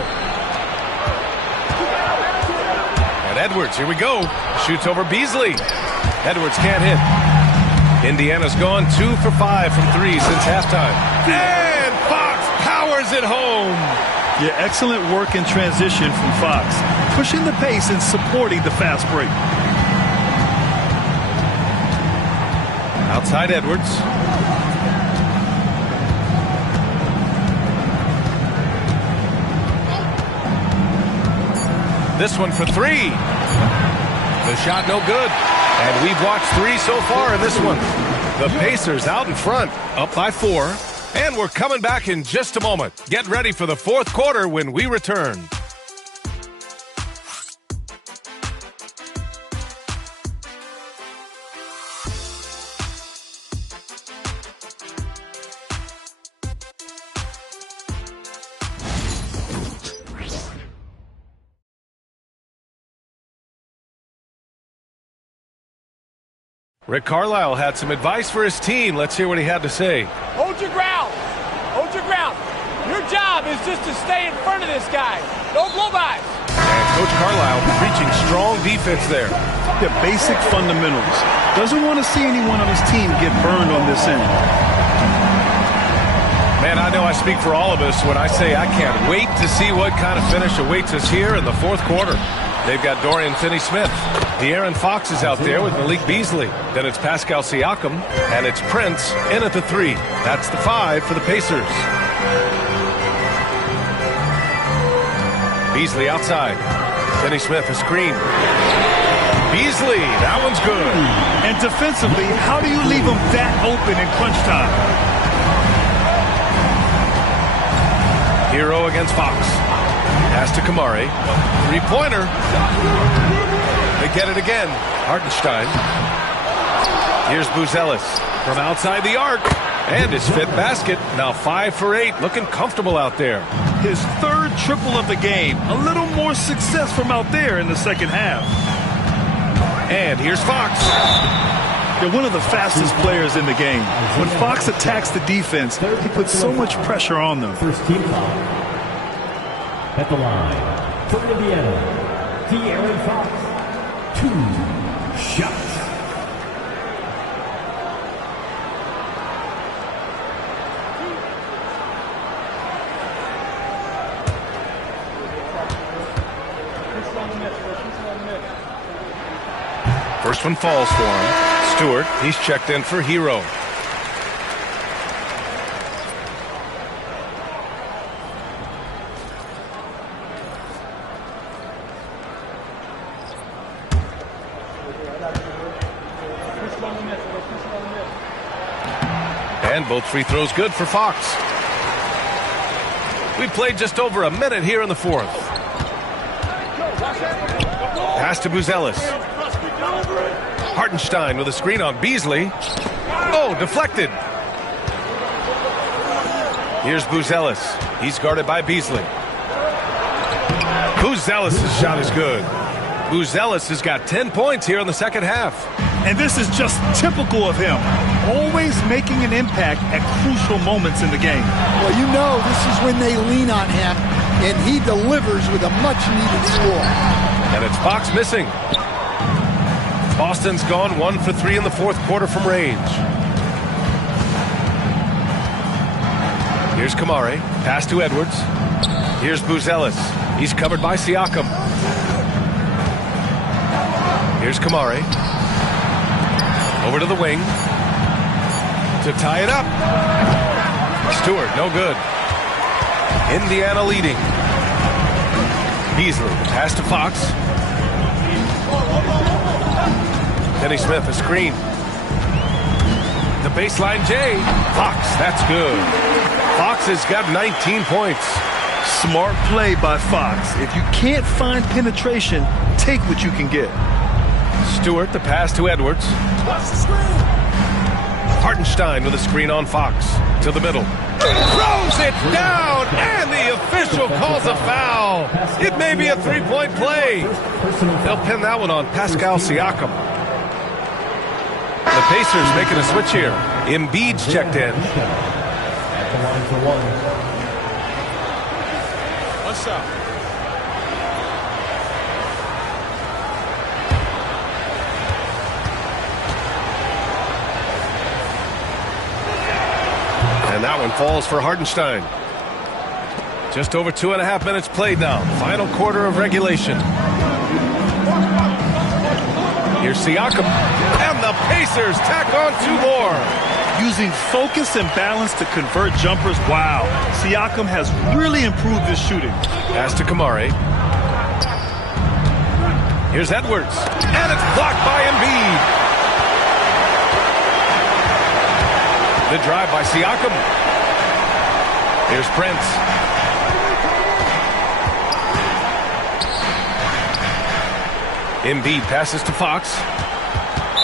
And Edwards, here we go. Shoots over Beasley. Edwards can't hit. Indiana's gone 2 for 5 from 3 since halftime. And Fox powers it home. Yeah, excellent work in transition from Fox. Pushing the pace and supporting the fast break. Outside Edwards. This one for 3. The shot no good. And we've watched 3 so far in this one. The Pacers out in front, up by 4. And we're coming back in just a moment. Get ready for the fourth quarter when we return. Rick Carlisle had some advice for his team. Let's hear what he had to say. Hold your ground. Hold your ground. Your job is just to stay in front of this guy. No blow-bys. And Coach Carlisle preaching strong defense there. The basic fundamentals. Doesn't want to see anyone on his team get burned on this end. Man, I know I speak for all of us when I say I can't wait to see what kind of finish awaits us here in the fourth quarter. They've got Dorian Finney-Smith. De'Aaron Fox is out there with Malik Beasley. Then it's Pascal Siakam, and it's Prince in at the 3. That's the 5 for the Pacers. Beasley outside. Finney-Smith a screen. Beasley, that one's good. And defensively, how do you leave him that open in crunch time? Hero against Fox. Pass to Kamari. Three-pointer. They get it again. Hartenstein. Here's Buzelis from outside the arc. And his 5th basket. Now 5 for 8. Looking comfortable out there. His 3rd triple of the game. A little more success from out there in the second half. And here's Fox. They're one of the fastest players in the game. When Fox attacks the defense, he puts so much pressure on them. First team foul. At the line, for Indiana, De'Aaron Fox, 2 shots. First one falls for him. Stewart, he's checked in for Hero. And both free throws good for Fox. We played just over a minute here in the fourth. Pass to Buzelis. Hartenstein with a screen on Beasley. Oh, deflected. Here's Buzelis. He's guarded by Beasley. Buzelis' shot is good. Buzelis has got 10 points here in the second half. And this is just typical of him. Always making an impact at crucial moments in the game. Well, you know this is when they lean on him, and he delivers with a much-needed score. And it's Fox missing. Boston's gone 1 for 3 in the fourth quarter from range. Here's Kamari. Pass to Edwards. Here's Buzelis. He's covered by Siakam. Here's Kamari. Over to the wing. To tie it up. Stewart, no good. Indiana leading. Beasley, pass to Fox. Finney-Smith, a screen. The baseline J. Fox, that's good. Fox has got 19 points. Smart play by Fox. If you can't find penetration, take what you can get. Stewart, the pass to Edwards. Hartenstein with a screen on Fox. To the middle. Throws it down, and the official calls a foul. It may be a three-point play. They'll pin that one on Pascal Siakam. The Pacers making a switch here. Embiid's checked in. At the line for one. What's up? And that one falls for Hartenstein. Just over 2.5 minutes played now. Final quarter of regulation. Here's Siakam. And the Pacers tack on 2 more. Using focus and balance to convert jumpers. Wow. Siakam has really improved his shooting. Pass to Kamare. Here's Edwards. And it's blocked by Embiid. The drive by Siakam. Here's Prince. Embiid passes to Fox.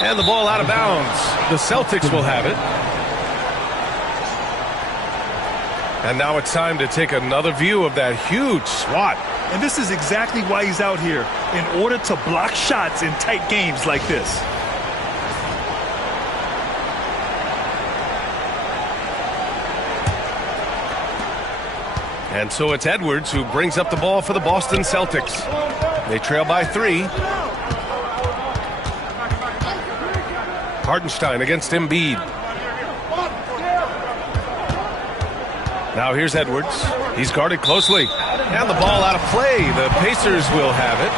And the ball out of bounds. The Celtics will have it. And now it's time to take another view of that huge swat. And this is exactly why he's out here, in order to block shots in tight games like this. And so it's Edwards who brings up the ball for the Boston Celtics. They trail by 3. Hartenstein against Embiid. Now here's Edwards. He's guarded closely. And the ball out of play. The Pacers will have it.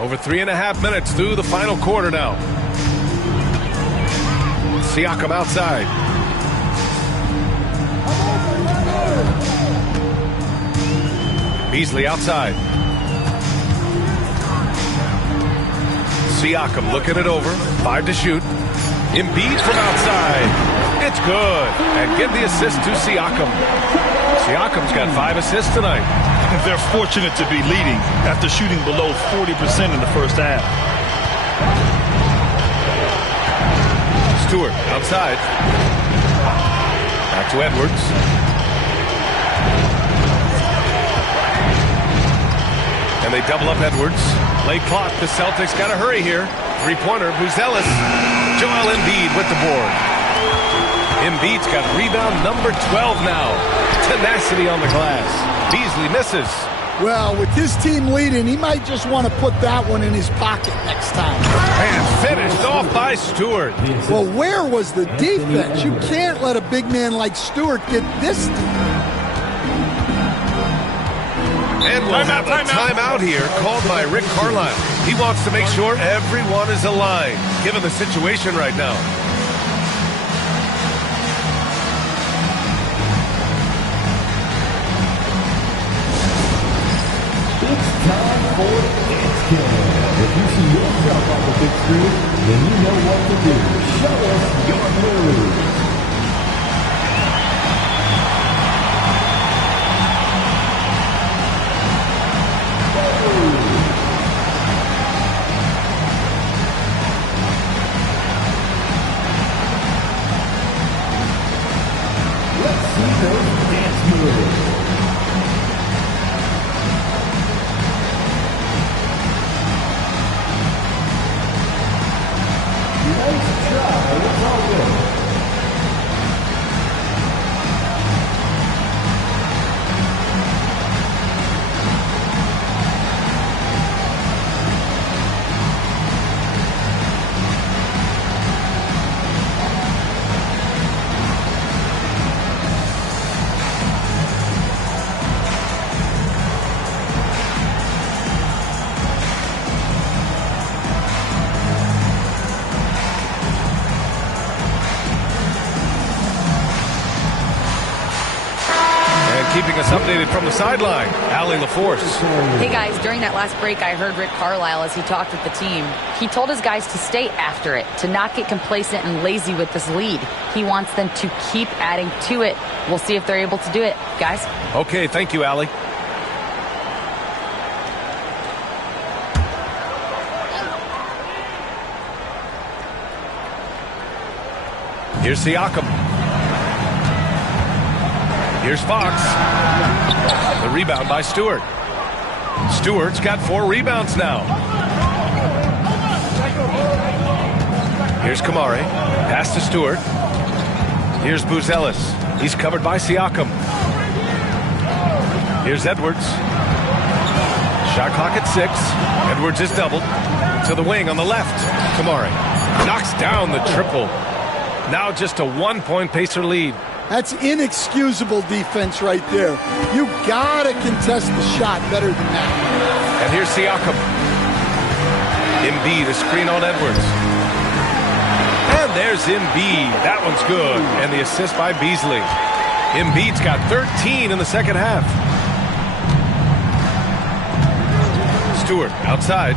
Over 3.5 minutes through the final quarter now. Siakam outside. Beasley outside. Siakam looking it over. 5 to shoot. Embiid from outside. It's good. And give the assist to Siakam. Siakam's got 5 assists tonight. They're fortunate to be leading after shooting below 40% in the first half. Stewart outside. Back to Edwards. And they double up Edwards. Late clock. The Celtics got to hurry here. 3-pointer. Buzelis. Joel Embiid with the board. Embiid's got rebound number 12 now. Tenacity on the glass. Beasley misses. Well, with his team leading, he might just want to put that one in his pocket next time. And finished off by Stewart. Well, where was the defense? You can't let a big man like Stewart get this deep. And we'll have a timeout here called by Rick Carlisle. He wants to make sure everyone is aligned, given the situation right now. It's time for Thanksgiving. If you see yourself on the big screen, then you know what to do. Show us your moves. Let's see those dance moves. Nice try, but it's all good. updated from the sideline. Allie LaForce. Hey guys, during that last break, I heard Rick Carlisle as he talked with the team. He told his guys to stay after it, to not get complacent and lazy with this lead. He wants them to keep adding to it. We'll see if they're able to do it, guys. Okay, thank you, Allie. Here's Siakam. Here's Fox. The rebound by Stewart. Stewart's got 4 rebounds now. Here's Kamari. Pass to Stewart. Here's Buzelis. He's covered by Siakam. Here's Edwards. Shot clock at 6. Edwards is doubled. To the wing on the left. Kamari knocks down the triple. Now just a 1-point Pacer lead. That's inexcusable defense right there. You gotta contest the shot better than that. And here's Siakam. Embiid, a screen on Edwards. And there's Embiid. That one's good. And the assist by Beasley. Embiid's got 13 in the second half. Stewart outside.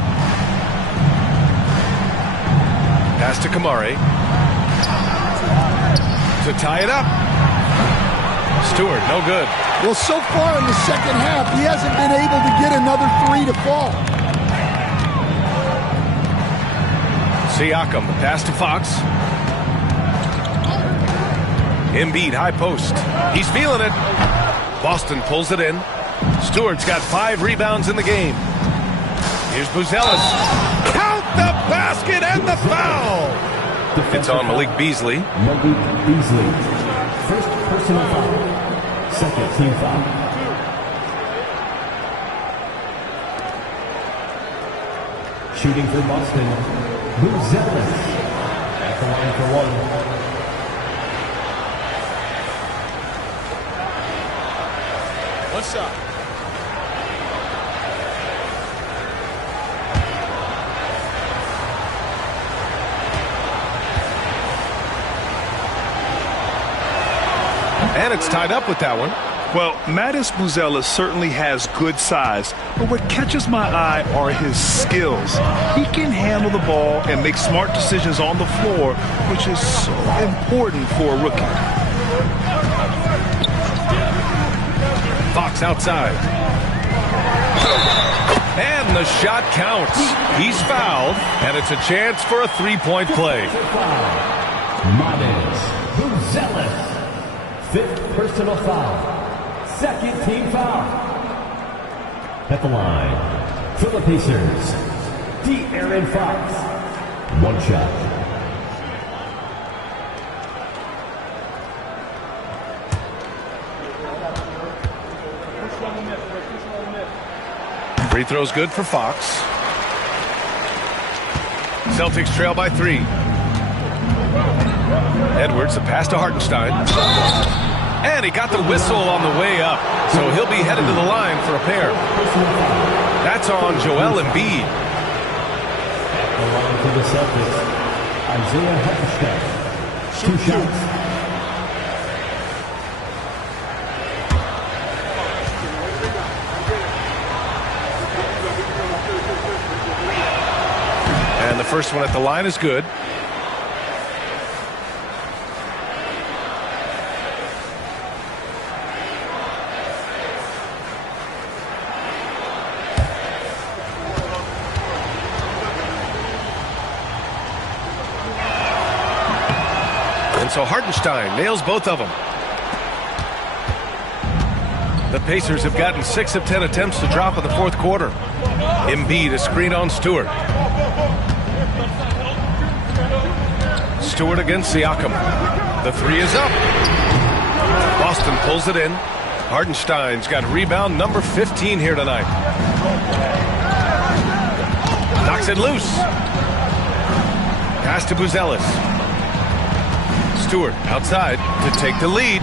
Pass to Kamari. To tie it up. Stewart, no good. Well, so far in the second half, he hasn't been able to get another 3 to fall. Siakam, pass to Fox. Embiid, high post. He's feeling it. Boston pulls it in. Stewart's got 5 rebounds in the game. Here's Buzelis. Count the basket and the foul. It's on Malik Beasley. Malik Beasley. First personal foul. Second team foul. Shooting for Boston. Buzelis. At the line for 1. One shot. And it's tied up with that one. Well, Mattis Buzelis certainly has good size, but what catches my eye are his skills. He can handle the ball and make smart decisions on the floor, which is so important for a rookie. Fox outside. And the shot counts. He's fouled, and it's a chance for a 3-point play. Mattis Buzelis. 5th personal foul. 2nd team foul. At the line, for the Pacers, De'Aaron Fox. 1 shot. Free throw's good for Fox. Celtics trail by 3. Edwards, the pass to Hartenstein. And he got the whistle on the way up. So he'll be headed to the line for a pair. That's on Joel Embiid. At the line for the Celtics, Isaiah Hartenstein. 2 shots. And the first one at the line is good. So Hartenstein nails both of them. The Pacers have gotten 6 of 10 attempts to drop in the 4th quarter. Embiid, a screen on Stewart. Stewart against Siakam. The 3 is up. Boston pulls it in. Hartenstein's got rebound number 15 here tonight. Knocks it loose. Pass to Buzelis. Stewart outside to take the lead.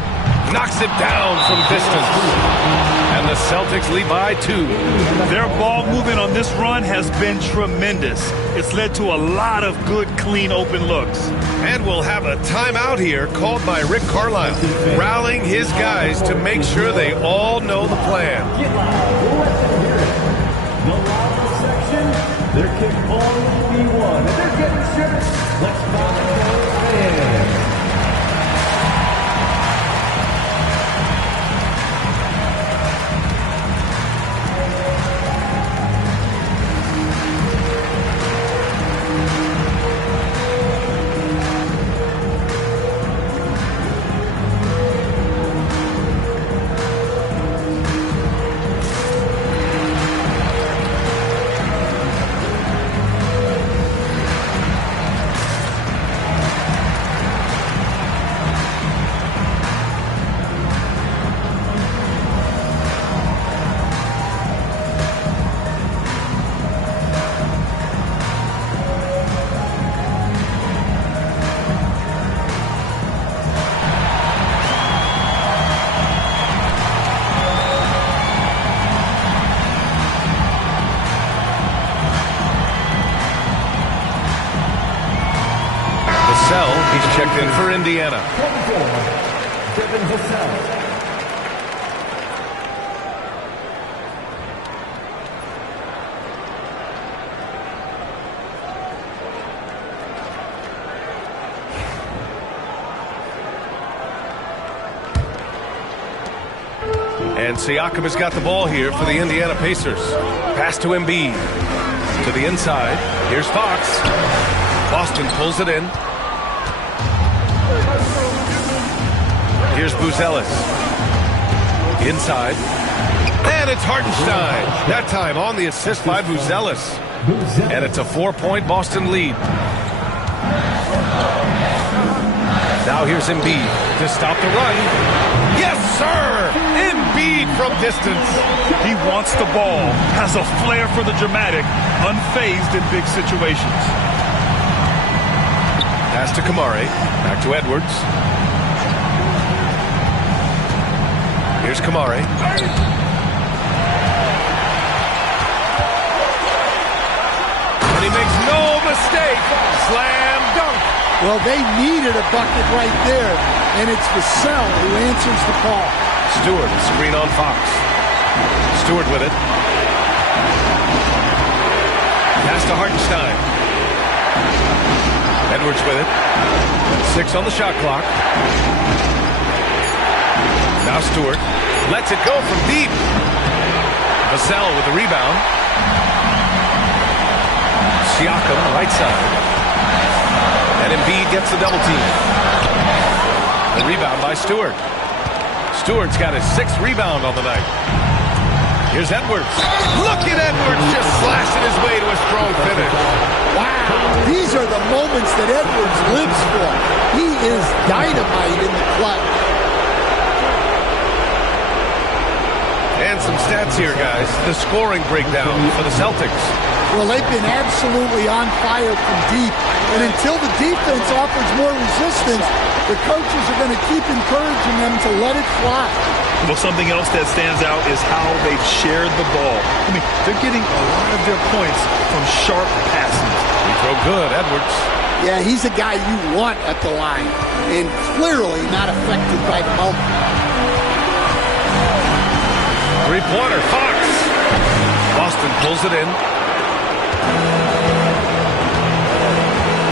Knocks it down from distance. And the Celtics lead by 2. Their ball movement on this run has been tremendous. It's led to a lot of good, clean, open looks. And we'll have a timeout here called by Rick Carlisle, rallying his guys to make sure they all know the plan. Get loud. We'll let them hear it. The Lava section, their kick ball will be one. And they're getting set. Let's find those fans. He's checked in for Indiana. And Siakam has got the ball here for the Indiana Pacers. Pass to Embiid. To the inside. Here's Fox. Boston pulls it in. Here's Buzelis. Inside. And it's Hartenstein. That time on the assist by Buzelis. And it's a 4-point Boston lead. Now here's Embiid to stop the run. Yes, sir! Embiid from distance. He wants the ball, has a flair for the dramatic, unfazed in big situations. Pass to Kamari. Back to Edwards. Here's Kamari. And he makes no mistake. Slam dunk. Well, they needed a bucket right there, and it's Vassell who answers the call. Stewart, screen on Fox. Stewart with it. Pass to Hartenstein. Edwards with it. 6 on the shot clock. Now Stewart lets it go from deep. Vassell with the rebound. Siakam, right side. And Embiid gets the double team. The rebound by Stewart. Stewart's got his 6th rebound on the night. Here's Edwards. Look at Edwards just slashing his way to a strong finish. Wow, these are the moments that Edwards lives for. He is dynamite in the clutch. And some stats here, guys. The scoring breakdown for the Celtics. Well, they've been absolutely on fire from deep. And until the defense offers more resistance, the coaches are going to keep encouraging them to let it fly. Well, something else that stands out is how they've shared the ball. I mean, they're getting a lot of their points from sharp passes. He throw good, Edwards. Yeah, he's a guy you want at the line, and clearly not affected by the moment. Three-pointer, Fox. Boston pulls it in.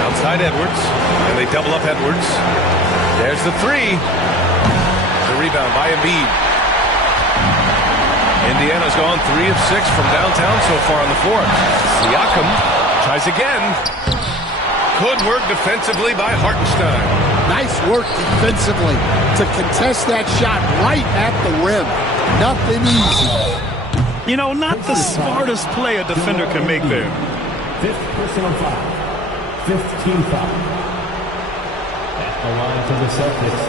Outside Edwards, and they double up Edwards. There's the 3. The rebound by Embiid. Indiana's gone 3 of 6 from downtown so far on the 4th. Siakam tries again. Good work defensively by Hartenstein. Nice work defensively to contest that shot right at the rim. Nothing easy. You know, not the smartest play a defender can make there. 5th personal foul. 5th team foul. At the line for the Celtics,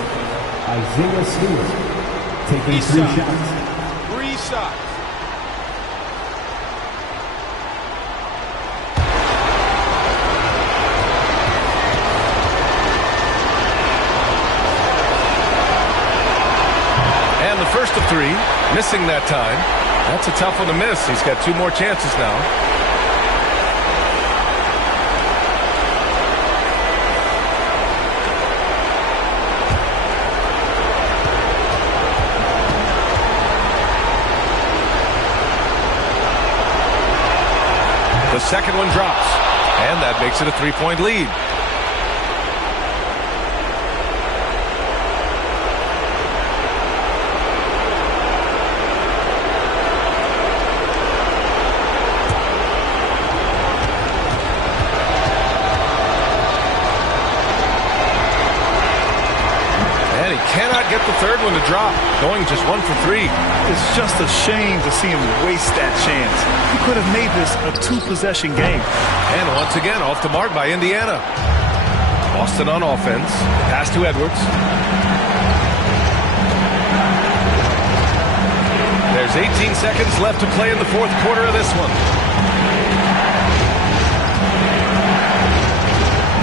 Isaiah Stewart taking 3 shots. 3 shots. And the first of 3, missing that time. That's a tough one to miss. He's got 2 more chances now. The second one drops, and that makes it a 3-point lead. And he cannot get the third one to drop, going just 1 for 3. It's just a shame to see him waste that chance. He could have made this a 2-possession game. And once again, off the mark by Indiana. Boston on offense. Pass to Edwards. There's 18 seconds left to play in the 4th quarter of this one.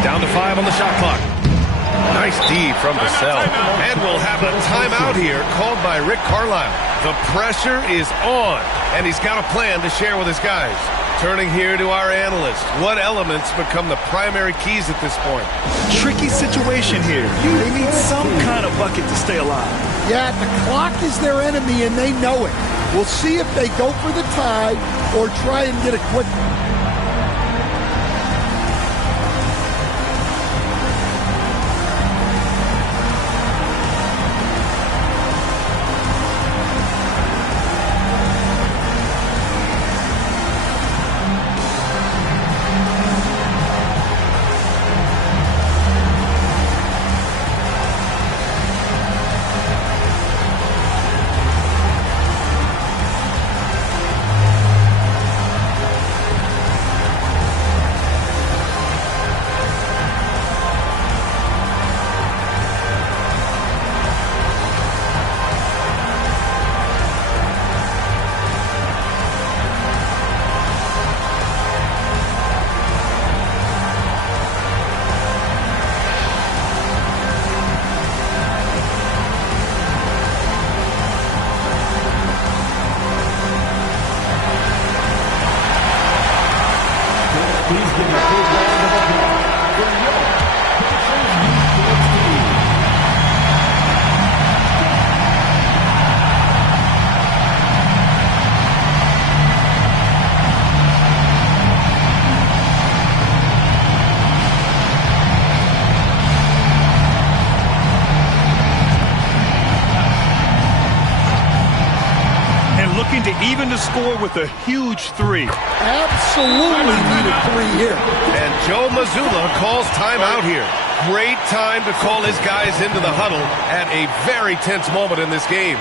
Down to 5 on the shot clock. Nice D from Vassell. And we'll have a timeout here called by Rick Carlisle. The pressure is on, and he's got a plan to share with his guys. Turning here to our analyst. What elements become the primary keys at this point? Tricky situation here. They need some kind of bucket to stay alive. Yeah, the clock is their enemy, and they know it. We'll see if they go for the tie or try and get a quick one. To even the score with a huge 3. Absolutely need a 3 here. And Joe Mazzulla calls timeout here. Great time to call his guys into the huddle at a very tense moment in this game.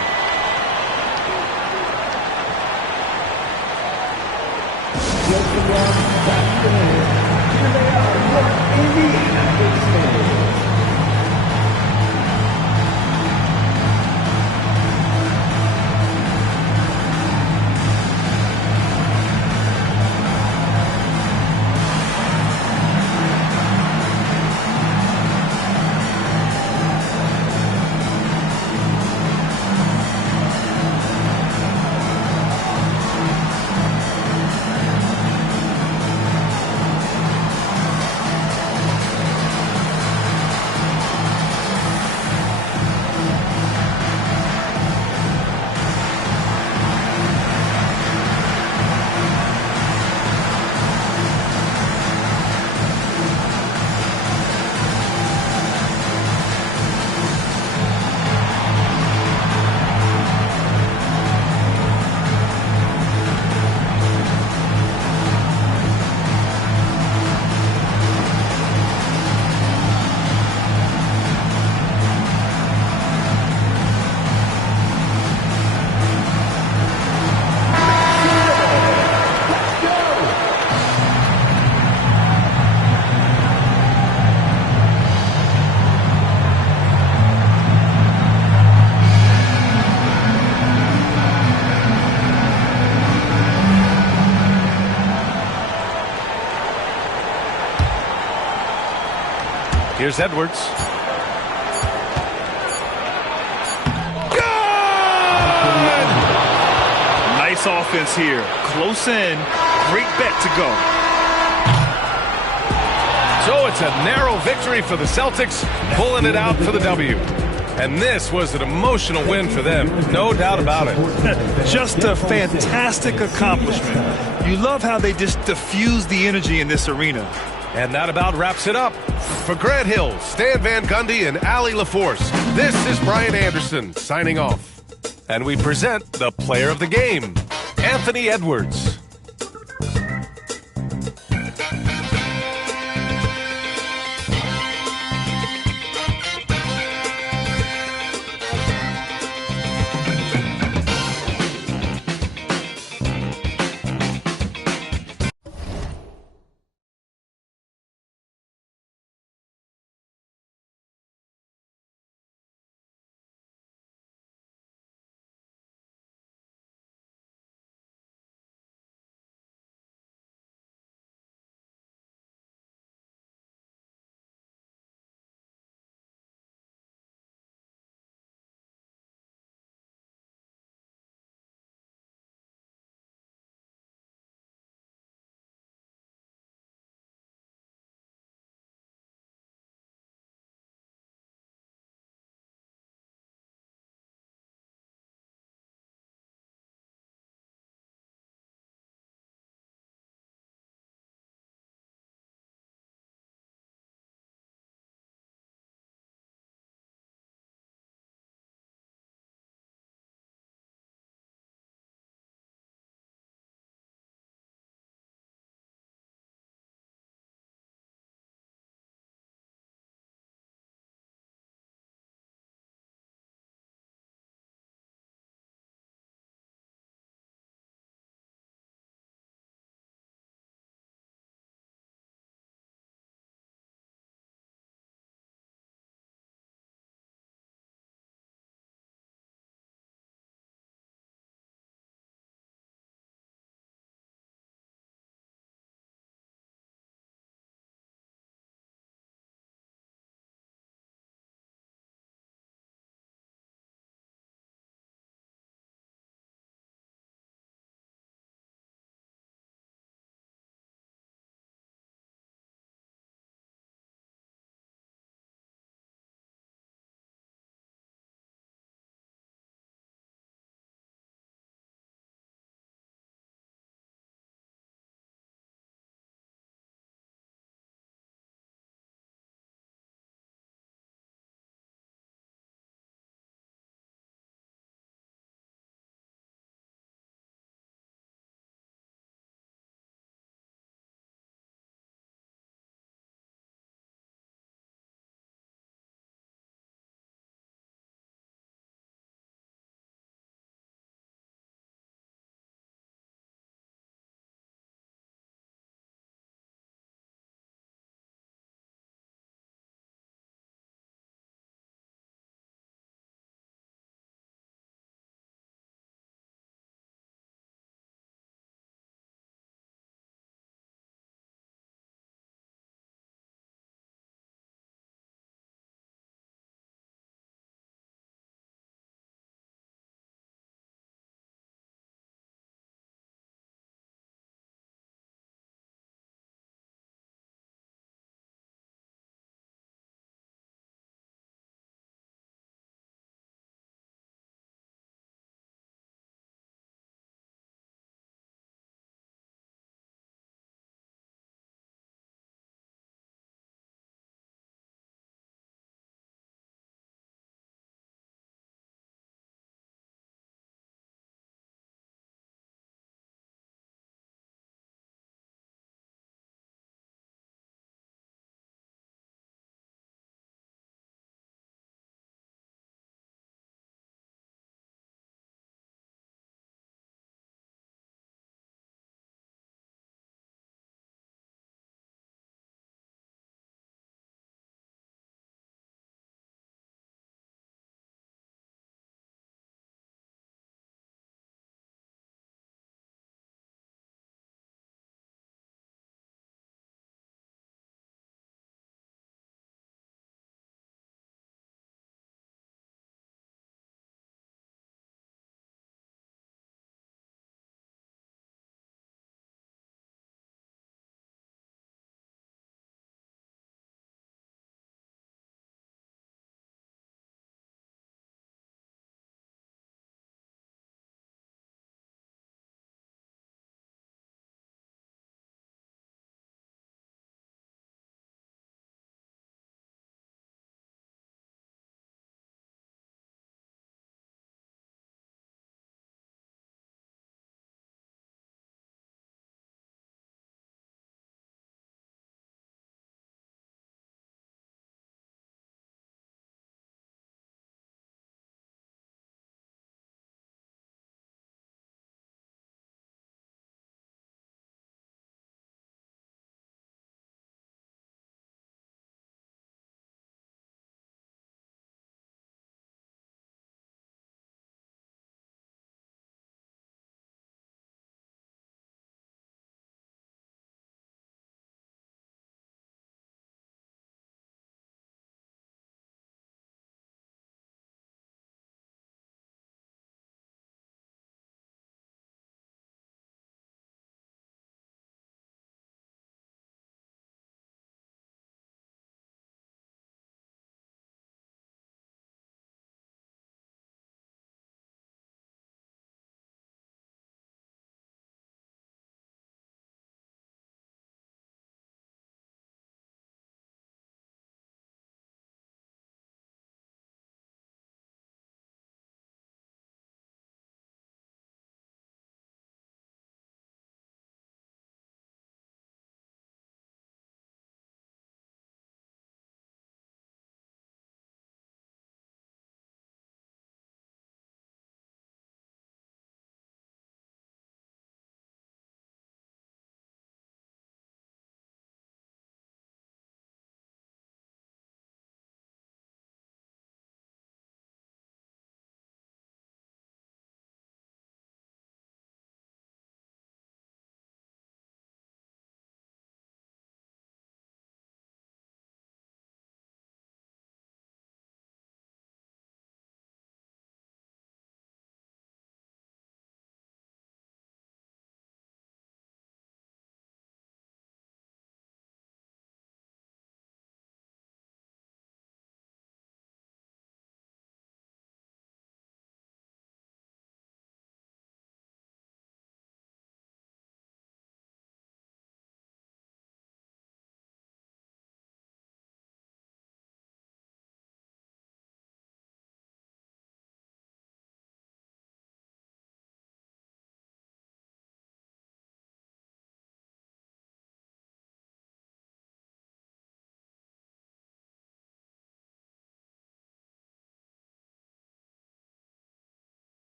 Here's Edwards. Good! this offense here. Close in. Great bet to go. So it's a narrow victory for the Celtics, pulling it out for the W. And this was an emotional win for them, no doubt about it. Just a fantastic accomplishment. You love how they just diffuse the energy in this arena. And that about wraps it up. For Grant Hill, Stan Van Gundy, and Allie LaForce, this is Brian Anderson signing off. And we present the player of the game, Anthony Edwards.